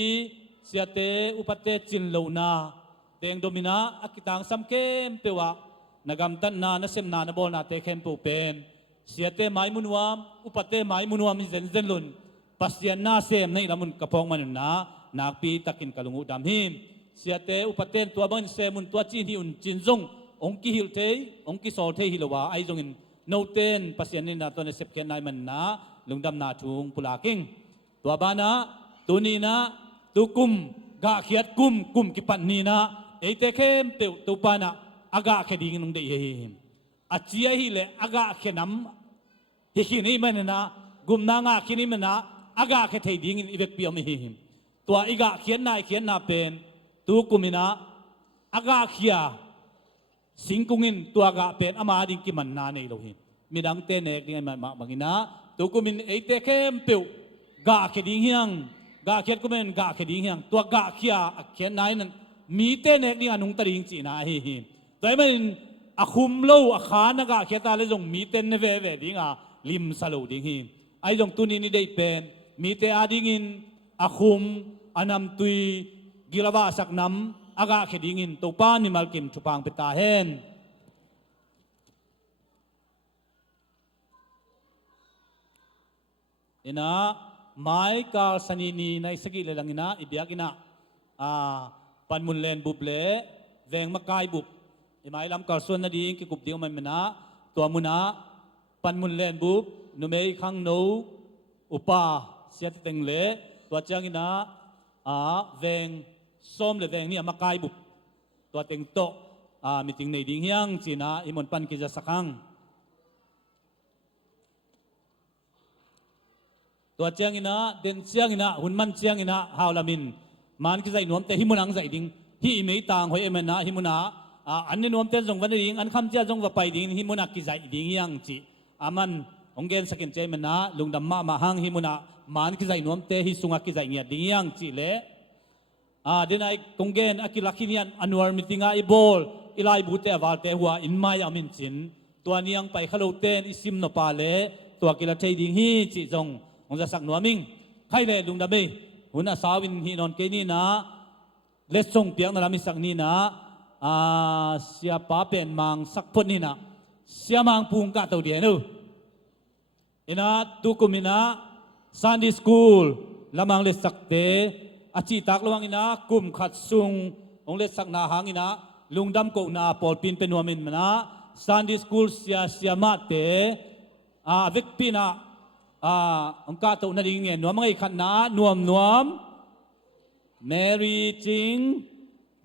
เสียเตอุปเตจินโลนาเตงโดมินะอากิตังซ้ำเข้มเปียวนากำตันนานะเซมนานะบอลนาเตเข้มปูเป็นเสียเตไม้มุนวามอุปเตไม้มุนวามมิเซนเซนลุนปัสยานาเซมในละมุนกระพองมันนะนักปีตะกินกะลุงอุดามหิมเสียเตอุปเตนตัวบันเซมุนตัวจีนที่อุ่นจินจงองค์กิฮิลเทองค์กิโซเทฮิลวาไอจงอินโนเตนปัสยานินาตัวในเซปเคนไนมันนะลุงดำนาทุงปุลากิงตัวบานะตัวนี้นะตุกุมกะเขียดกุมกิปันนีนะเอเตเข้มเปียวตุปานะอากาเขดิงนุงเดยหิมอาเจียฮิเลอากาเขนำฮิคินี่มันนะกุมนางาคินี่มันนะอากาเขเทดิงอินอีเวกเปียวมิหิมตัวอีกาเขียนนาเป็นตัวกุมินะอากาเขียสิงกุงินตัวกะเป็นอามาดิงกิมันนาในโลหิมมีดังเตเนกดิงมันบางนะตัวกุมินเอเตเข้มเปียวกะเขดิงเฮียงกะเขียนกุมินกะเขดิงเฮียงตัวกะเขียเขียนนายนั้นมีเตเนกดิงนุงตะดิงจีนาหิมแต่มันอาคุมโลอาคานกะเขียตาเลยจงมีเตนเวเวดิงลิมสโลดิงหิมไอจงตุนีนี่ได้เป็นมีเตอาดิงินอาคุมอันนำตุยกิลาวาสักน้ำอากาเขดิงินตัวป้านิมัลกิมชุปังเปตาเฮนอินะไมกาลสนีนีในสกิเลลังอินะอิเดียกินะปันมุนเลนบุบเล่แวงมะกายบุบอิมาอิลำกาลส่วนนาดีกิกุบเดียวมันมนะตัวมุนะปันมุนเลนบุบนุเมยขังโนอุปาเสียติเต็งเล่ตัวเจ้ากินะแวงส้มเลยแวงนี่มะกายบุบตัวเต็งโตมีติงในดิ่งเฮียงจีนะอิมอนปันกิจสักขังตัวเจียงอินะเด่นเจียงอินะหุ่นมันเจียงอินะฮาวลามินมันกิจใจนวมแต่หิมุนังใจดิ่งที่อิเมยต่างหอยเอเมนะหิมุนะอันนี้นวมเต้นจงวันดิ่งอันคำเจ้าจงว่าไปดิ่งหิมุนักกิจใจดิ่งเฮียงจีมันองเกนสกินเจมันนะลุงดำมาหังหิมุนะมันกิจใจนวมเตหิสุงกิจใจเงียดิ่งเฮียงจีเล่เดินไอ้กงเกนอากิลักขินียนอันวาร์มิติงไอ้บอลอิไลบูเตอวาลเตหัวอินมายามินจินตัวนี้ยังไปขลุ่เตนอิซิมนปาเลตัวกิลาเทดิงฮีจิจงองจะสักหนัวมิงใครเลยลุงดำเบหุ่นอาสาวินฮีนอนเกนี่นะเลสซงเปียงนารามิสักนี่นะเสียป้าเป็นมังสักพนนี่นะเสียมังปุงกะตัวเดียนูอินะตุกุมินะซันดี้สคูลละมังเลสักเตอาชีตักลวงอินะกุมขัดซุงองเลสักนาหางอินะลุงดำโกนาปอลปินเป็นวามินมนะซันดี้สคูลเสียมาเตวิกปีนะองกาตัวนั่นเองเงี้ยนัวมังไอขันนะนวมแมรี่จิง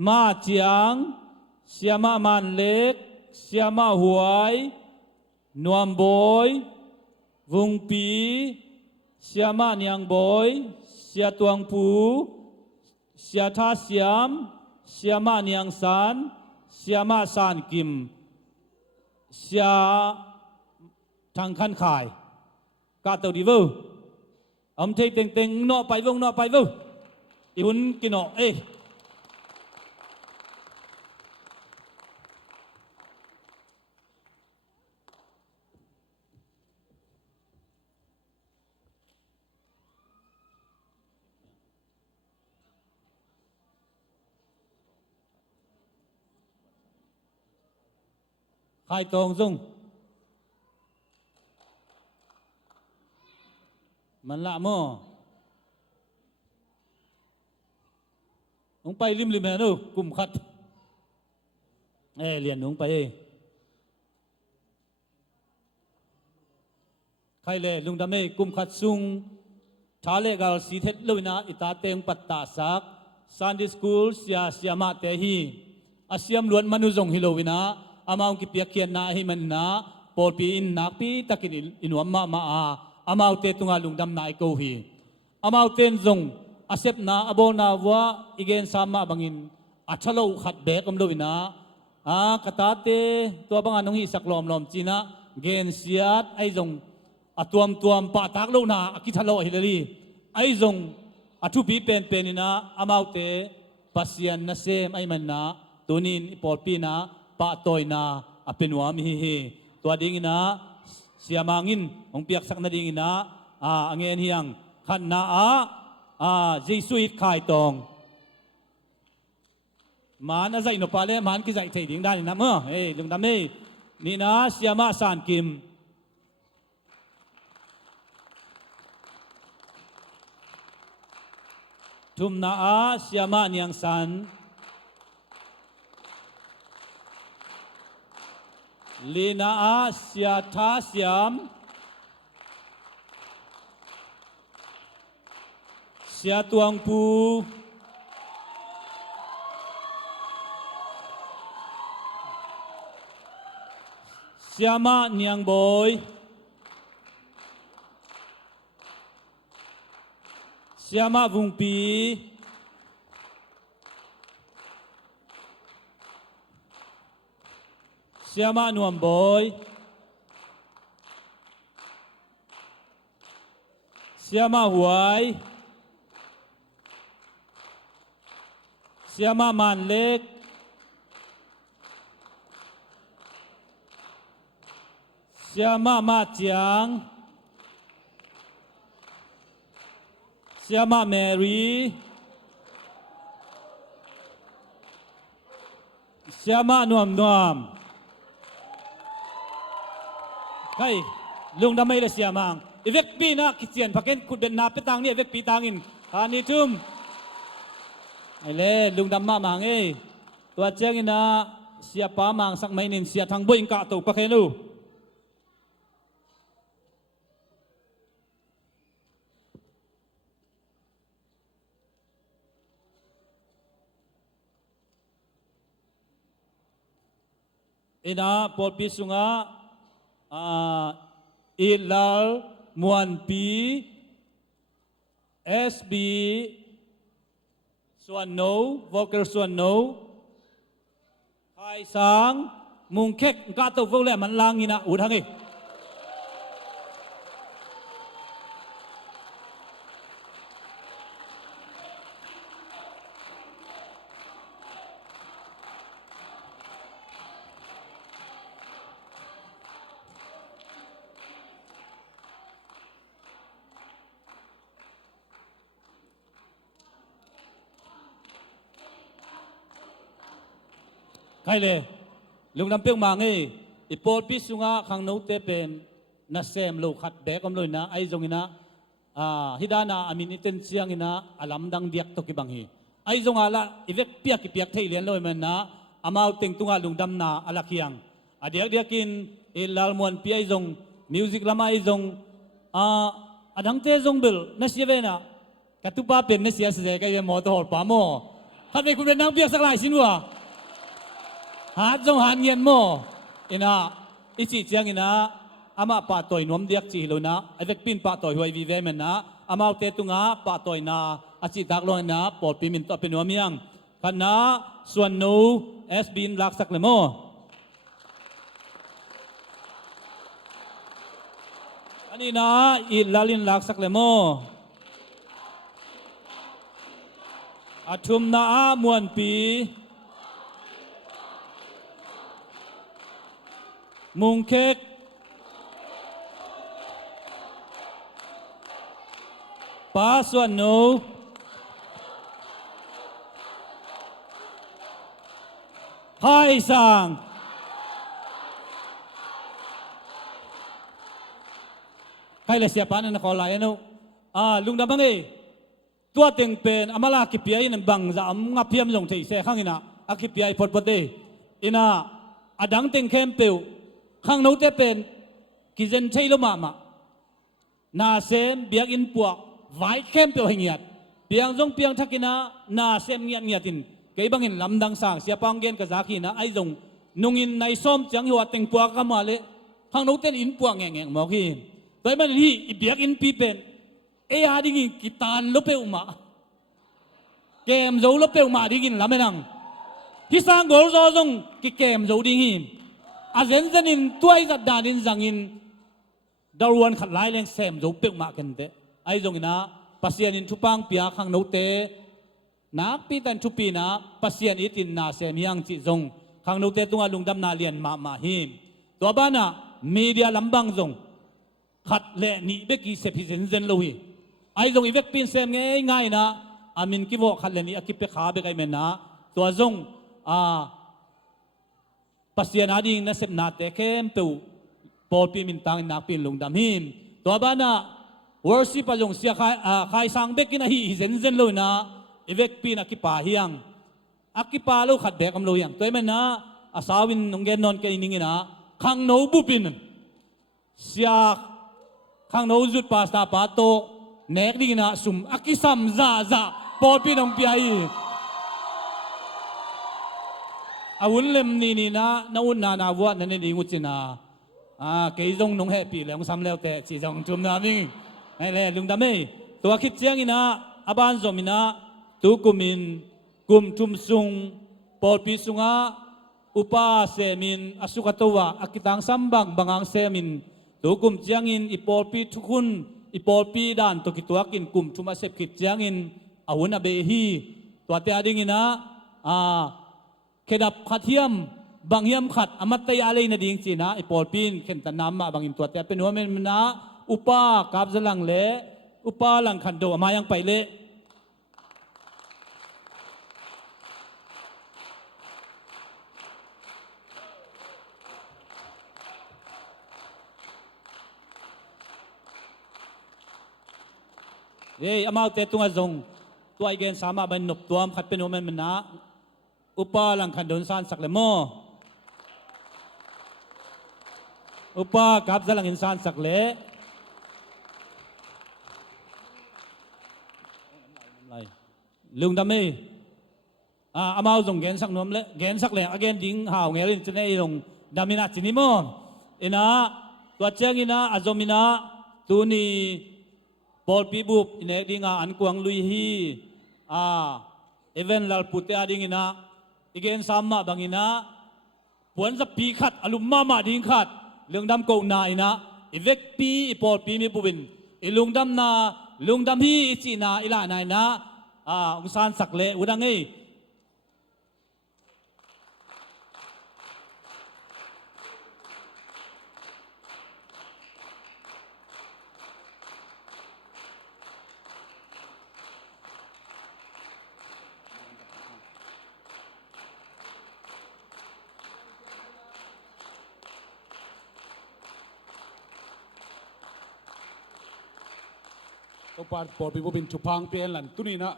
มาเจียงเสียมามันเล็กเสียมาหวยนวมบอยวุงปีเสียมาเนียงบอยเสียตวงปูเสียท่าเสียมเสียมาเนียงสันเสียมาสันกิมเสีย ทางคันขายกาเตาดีเวอร์อมเทเต็งเต็งเนาะไปวงเนาะไปเวอร์อีหุ่นกินเนาะเอ้ขายตองซุงมันละมั่วลงไปริมแม่นูกลุ่มขัดเรียนลงไปใครเลยลุงดำกลุ่มขัดซุงชาเลกาลสีเทศลุยนะอิตาเตงปัตตาสักซันดิสคูลเสียมาเตฮีอาเซียมล้วนมนุษย์งฮิโลวินะอามาอุกิเปียเขียนนาให้มันนะปอลปีอินนักปีตะกินอินวัมมาอามาอุเตตุงาลุงดำนาไอโกฮีอามาอุเตนซงอาเซปนาอโบนาวะอีเกนสามาบังอินอัชโลขัดเบกอมโลวินะกตาเตตัวบังอันงฮิสักลอมจีนะเกนเสียดไอซงตัวมปะตักโลนาอกิทะโลฮิเลลีไอซงอทุปีเป็นนะอามาอุเตปัสยันนะเซมไอมันนะตัวนี้ปอลปีนะปะตอยนาอเป็นวามิเฮตัวดิ้งนะเสียมางอินองเปียกสักนาดิ้งนะอังเงินเฮียงขันนาจีสุยขายตองมันอะไรนปาเลมันกิจใจดิ้งได้นะมั้งลุงดำนี่นะเสียมาสานกิมทุมนาเสียมาเนียงสันลีนาเสียท้าเสียมเสียตวงปูเสียมาเนียงบอยเสียมาวุงปีเสียมานวมบอยเสียมาหวยเสียมามันเล็กเสียมาเจียงเสียมาแมรี่เสียมานวมใครลุงดำไม่เลยเสียมังอีเวกปีนะคิดเสียนพักเก็นขุดเป็นนาไปตังนี่อีเวกปีตังอินนี่ทุ่มไอ้เล่ลุงดำมามังตัวเจ้าอินะเสียป้ามังสักไม่นินเสียทางบุญกะตุพักเก็นูอินะปอลปีสุงะอิลาลมวนปีเอสบีส่วนโนวอลเกอร์ส่วนโนไทยสังมุงเค็กกาตัวพวกเล่มันลางอินะอุดหังใครเลยลุงน้ำเปียงมาอีปอลพิสุงะขังโนเตเป็นนัสเซมโลขัดแบกอมเลยนะไอจงอินะฮิดานาอามินิเตนเซียงอินะอลัมดังเดียกตกิบังฮีไอจงอาละอีเวกเปียกเทเลียนเลยมันนะอามาเต็งตุงาลุงดำนาอลักยังเดียกินเอลลาลมวนปีไอจงมิวสิกลามาไอจงดังเตจงเบลนัสเยเวนะกตุปาเป็นนัสเยสเซกายมอตอร์ปาโมขัดไปคุณเป็นนางเปียกสักหลายสินวะหาจงหาเงียนโมอินะอิจิเจียงอินะอามาปะต่อยนวมเดียกจีโลนะไอเวกปินปะต่อยหวยวีเวมันนะอามาเตตุงะปะต่อยนาอาจิตักลอยนะปอดปีมินต่อเป็นนวมยังขณะส่วนนูเอสบินลักสักเลโม อันนี้นะอีลาลินลักสักเลโมอาชุมนามวนปีมุงเค้กปาสวนโนไฮสังใครเลยเสียปานันขอไลน์นูลุงดำบังเอตัวเต็งเป็นอามาลาคิปียนันบังจะอำงับเพียมลงที่เสียข้างอินะอาคิปียพอดพอดเดอินะอดังเต็งเข้มเปียวข้างโน้ตเป็นกิเจนใช่ลมามานาเซมเบียกอินปัวไว้เข้มเปียวให้เงียดเปียงจงเปียงทักินะนาเซมเงียดเงียดินเกี่ยบังอินลำดังสางเสียปังเกนกะจากีนะไอจงนุ่งอินในส้มจังหัวเต็งปัวกำมาเลยข้างโน้ตเป็นอินปัวแง่แง่หมอกี้โดยมันที่เบียกอินปีเป็นเอ้ยดิ้งกิตานลบเปอุมาเกมโจลบเปอุมาดิ้งลำไม่นังที่สร้างกอลโซจงกิเกมโจดิ้งอาเซนเซนินตัวไอ้จัดดานินจังอินดารวนขัดไล่แรงเซมโจเปอุมากันเตไอ้จงนะปัสยานินทุปังปียข้างโนเตนักปีตันทุปีนะปัสยานิตินนาเซมยังจิจงข้างโนเตตัวลุงดำนาเลียนมาหิมตัวบ้านะมีเดียลำบังจงขัดเละนี่เบกี้เซพิเซนเซนโลฮีไอ้จงอีเวกปินเซมง่ายนะอามินกิโวขัดเละนี่อากิเปขาเบกไอเมนนะตัวจงปัสยานาดิงนะเซมนาเตเข้มตูปอลปีมินตังนักปินลุงดำหิมตัวบ้านะวอร์ซิปจงเสียใครสังเบกินะฮีเซนเซนโลนะอีเวกปินอากิปาเฮียงอากิปาโลขัดเบกอัมโลยังตัวเมนนะอาสาวินนงเกนนอนเกนิงนะขังโนบุปินเสียข้างโน้ตจุดปาสตาปาโตเนกดีนะสุมอากิสัมซาปอปีนองปีไออาวุธเล่มนี่นะนาวุนนาวัวนั่นนี่งูจินาเกยจงนงแฮปปี้แล้วซ้ำแล้วแต่จีจงจุ่มน้ำนี่ไอ้แหละลุงดำเอ้ตัวคิดเจียงอินะอาบานสมินะตุกุมินกุมทุมซุงปอปีสุงาอุปาเซมินอสุขตัวอากิตังสัมบังบังอังเซมินตัวกลุ่มเจียงอินอีปอลปีทุกคนอีปอลปีด่านตัวกิตัวกินกลุ่มทุมาเสพกิจเจียงอินอาวุธนาเบฮีตัวเตียดิ่งอินะเคดับขัดเทียมบางเทียมขัดอมัตยาเลยนะดิ่งจีนะอีปอลปีนเข็นตันน้ำมาบางอินตัวเตียเป็นหัวเมนนะอุปากาบสลังเละอุปาหลังขันโดมายังไปเละอามาเตตุงจงตัวไอเกนสามารถบรรลุตัวขัดเป็นหัวเมนนะอุปาหลังขันโดนสานสักเลโมอุปากาบสลังอินสานสักเละลุงดำเมอามาจงเกนสักนวมเละเกนสักเละอเกนดิ้งหาวเงี้ยลินจะได้ลงดามินาจินิโมอินะตัวเจ้าอินะอาจมินะตูนีปอลปีบุบอินเอดิ้งอันกวางลุยฮีเอเวนลาลปุตเตอดิ้งอินะอีเกนสามมาบางอินะปวนจะปีขัดอลุมมาดิ้งขัดเรื่องดำโกนาอินะอีเวกปีปอลปีมีบุบินอีลุงดำนาลุงดำฮีอิจินาอิลานายนะองซานสักเละอุดังเอตัวปาปอปีบุบินชุพังเปลี่ยนหลันตุนี่นะ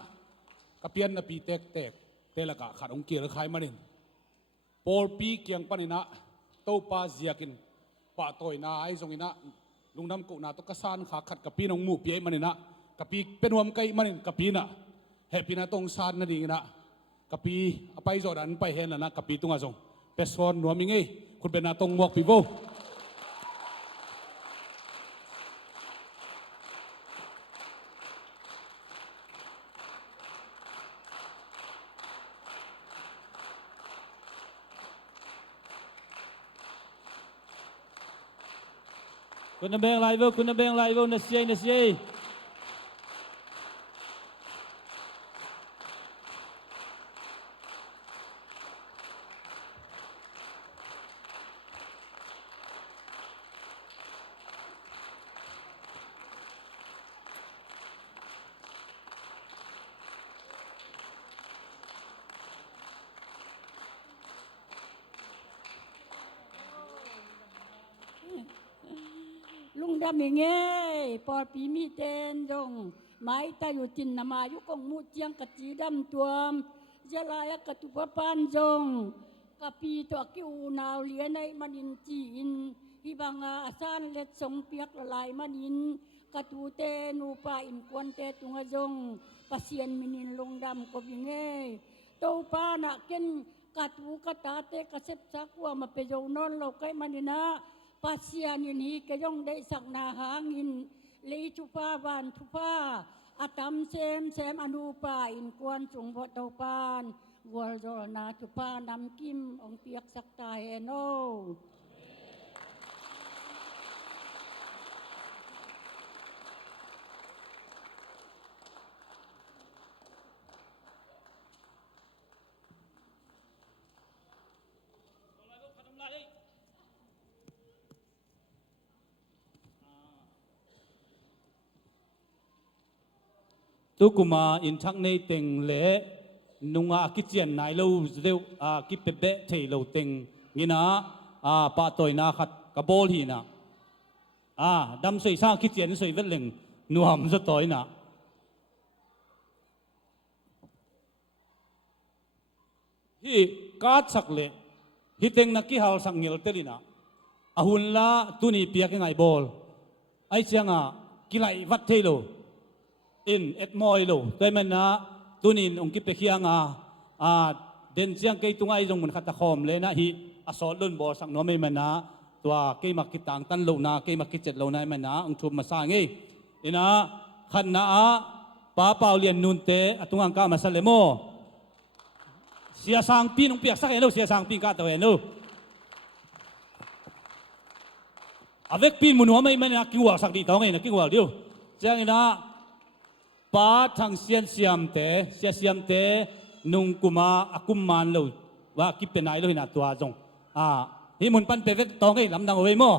กับเปลี่ยนนะปีแตกเตละกะขาดองเกียร์ขายมาเด่นปอลปีเกียงปานินะตัวปาเสียกินปะต่อยนาไอ้ทรงอินะลุงน้ำกุนาตกสานขาขัดกับปีน้องหมูเปียมันนะกับปีเป็นวมไก่มันกับปีน่ะแฮปปี้นะตรงซานนั่นเองนะกับปีไปจอดันไปเห็นแล้วนะกับปีตุงอาจงเปสฟอนนัวมิงเอคุณเป็นนาตรงหมวกปีโว คุณนเบงไลเวอร์คุณนเบงไลเวอร์นะเซียนะเซีย ลุงดำอย่างเงี้ยปอปีมีเตนจงไม้ตาอยู่จินนามายุกงมูเจียงกะจีดำตัวมเจลายกะตุปปานจงกะปีตัวกิวนาวเลียในมันินจีอินฮิบังอาอาซานเล็ดสงเปียกละลายมันินกะตูเตนูปาอินกวนเตตุงจงปะเซียนมินินลุงดำกบอย่างเงี้ยโตปานะเก็นกะตูกะตาเตกะเซบซักว่ามาเปโยนอนเราใกล้มันินะPasian ini kejong dai sakna hangin lei tupa ban tupa atam sem anupa in kuan chung bo taupan wal jol na tupa nam kim ong piak sakta henoตุกุมาอินทักในเต็งเละนุงอาคิเจียนนายเราเร็วคิเปเบะเทเราเต็งงี้นะปาตอยนาขัดกระโบลหีนะดำสวยสร้างคิเจียนสวยเวทเหล่งนัวมจะต่อยนะฮีกาดสักเละฮีเต็งนักกิฮาลสังเงลเตลินะหุ่นละตุนีเปียกไงบอลไอเชียงกิไลวัดเทโลอินเอ็ดมอยโลแต่มันนะตุนินองค์กิเปเคียงเดินเสียงเกยตุงไอจงมันขัดตะคอมเลยนะฮีอสอดลุ่นบอสังโนไม่มันนะตัวเกยมักกิตังตันโลนาเกยมักกิเจ็ดโลนามันนะองค์ทุมมาสร้างงี้อินะขันนะป้าเปล่าเรียนนุนเตอตุงอังกามาสเลโมเสียสังปีนองเปียกสักเอโลเสียสังปีกาตัวเอโลอเวกปีนมุนหัวไม่มันนะกิ้วสักดีตองไงนะกิ้วเดียวเจ้าอินะป้าทางเสียนเสียมเตนุงกุมาอากุมมันโลว่ากิเป็นไหนโลหินาตัวจงฮิมุนปันเปเวตตองไอ้ลำดังเอาไว้โม่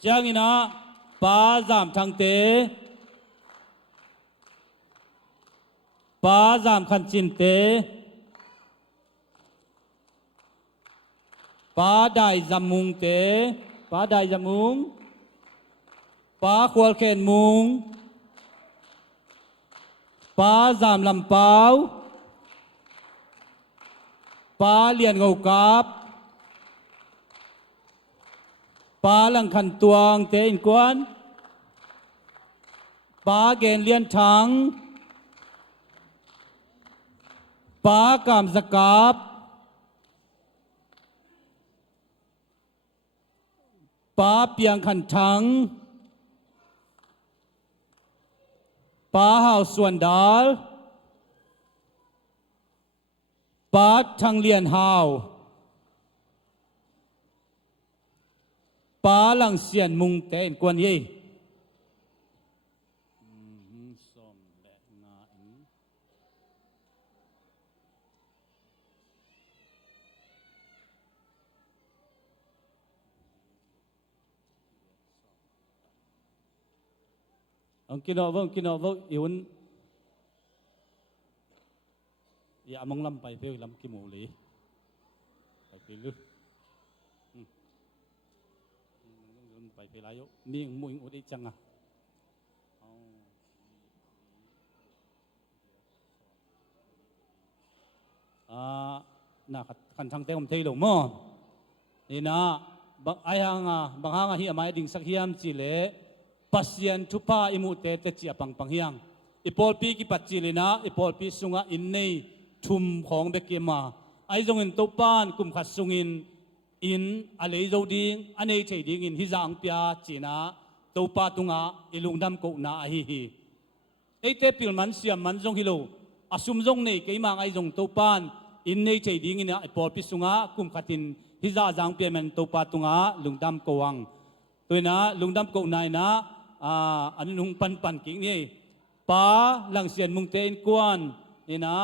เจ้าอินะป้าจามทางเตป้าจามขันจินเตป้าได้จามุงเตป้าได้จามุงป้าควลเคนมุงป้าจามลำเปาป้าเลียนเงากับป้าหลังขันตวงเตอินกวนป้าเกณฑ์เลียนถังป้ากามสกับป้าเปียงขันถังป้าหาวส่วนดาลป้าทางเลียนหาวป้าหลังเสียนมุงเตนกวนยี่องกินเอาอีวันอย่ามองลำไปเพื่อลำกิมูลีไปเพื่อลึกไปเพื่อไรอยู่นี่มุ้งอุดจังน่ะขันทางเต้ผมเทลงมั้งนี่นะบางไอ้ห่างบางห่างที่อามาดิ่งสักเฮียมจีเล่Pasien tupa imu te cia pang panghiang ipol pi ki pachilina ipol pi sunga innei thum khong bekema ai jong in topan kum khat sungin in alei zo ding anei thei ding in hizang pia china topa tunga ilungdam ko na hi eite pilman siam man jong hilo asum jong nei keimang ai jong topan in nei chei ding ina por pi sunga kum khatin hiza jang pe men to pa tunga lungdam ko wang toina lungdam ko nai na an nung pan pan king ni pa lang sian mung te in kwan ina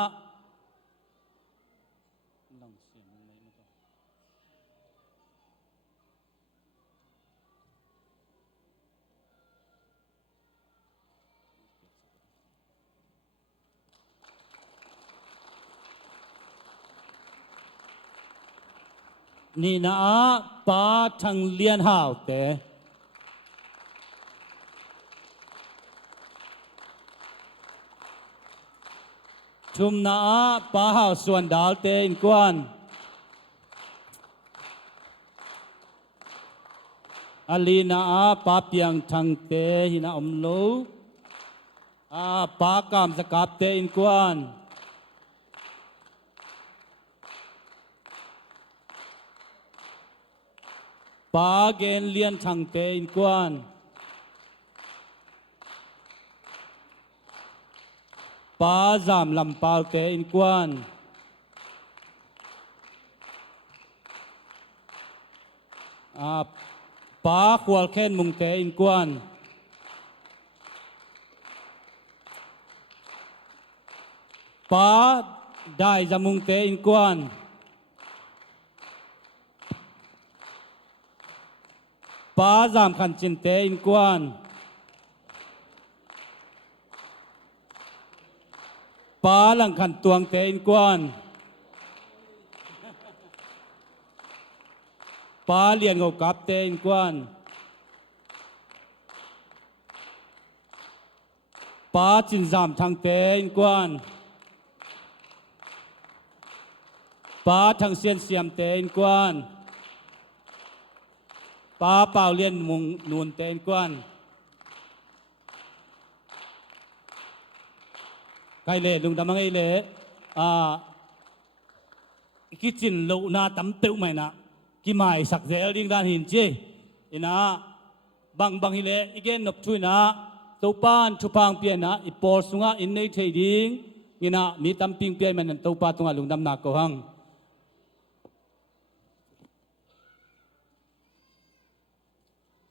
นี่นะป้าทางเลียนหาวแต่ชุมนะป้าหาวส่วนดาวเตอินกวนอาลีนะป้าเปียงทางเตหินะอมโลป้ากามสกับเตอินกวนป้าเกณฑ์เลียนทางเตอินกวนป้าจามลำเปาเตอินกวนป้าขวลแค้นมุงเตอินกวนป้าได้จามุงเตอินกวนป้าจามขันจินเตอินกวนป้าหลังขันตวงเตอินกวนป้าเลียนเงากับเตอินกวนป้าจินจามทางเตอินกวนป้าทางเสียนเสียมเตอินกวนป้าเป่าเลียนมุงนูนเตนกวนไกเล่ลุงดำมังไงเล่คิดจินโลนาตั้มเต้าไหมนะกี่หมายสักเจลดิ้งด้านหินเจอินะบางฮิเล่อีกนบช่วยนะตัวป้านชุพังเปียนะอีปอร์สุงะอินในเทดิ้งอินะมีตั้มปิงเปียมันตัวป้าตุงะลุงดำนักก็หัง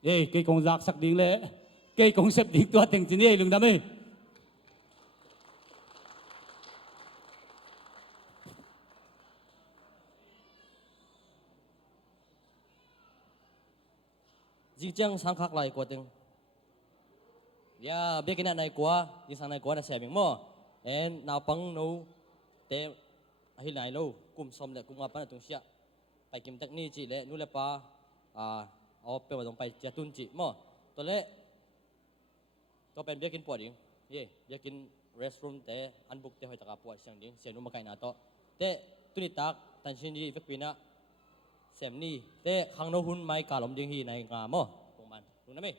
cây công giác sắc đỉnh lệ cây công xếp đỉnh tua tình chính ấy lưng đam ấy dinh chăng sang khắc lại của từng ya biết cái này quá dinh sang này quá là sẽ mình mò en nào băng nấu té hay này lâu cùng xóm lệ cùng apa tung xia phải kiếm tắc ni chỉ lệ nu lệ paเอาไปว่าต้องไปจะตุนจิมั่วตัวเล่ก็เป็นเบียกินปวดดิเย่เบียกินรีสอร์ทแต่อันบุกแต่หอยตะกับปวดเสียงดิเสียนุ่มมาไกลนาโตแต่ตุนิตักตันชินดีเฟกปีน่ะเสียมนี่แต่ข้างโน้นหุ่นไม่กาลมดิงฮีในงามั่วตรงมันตรงนั้นไหม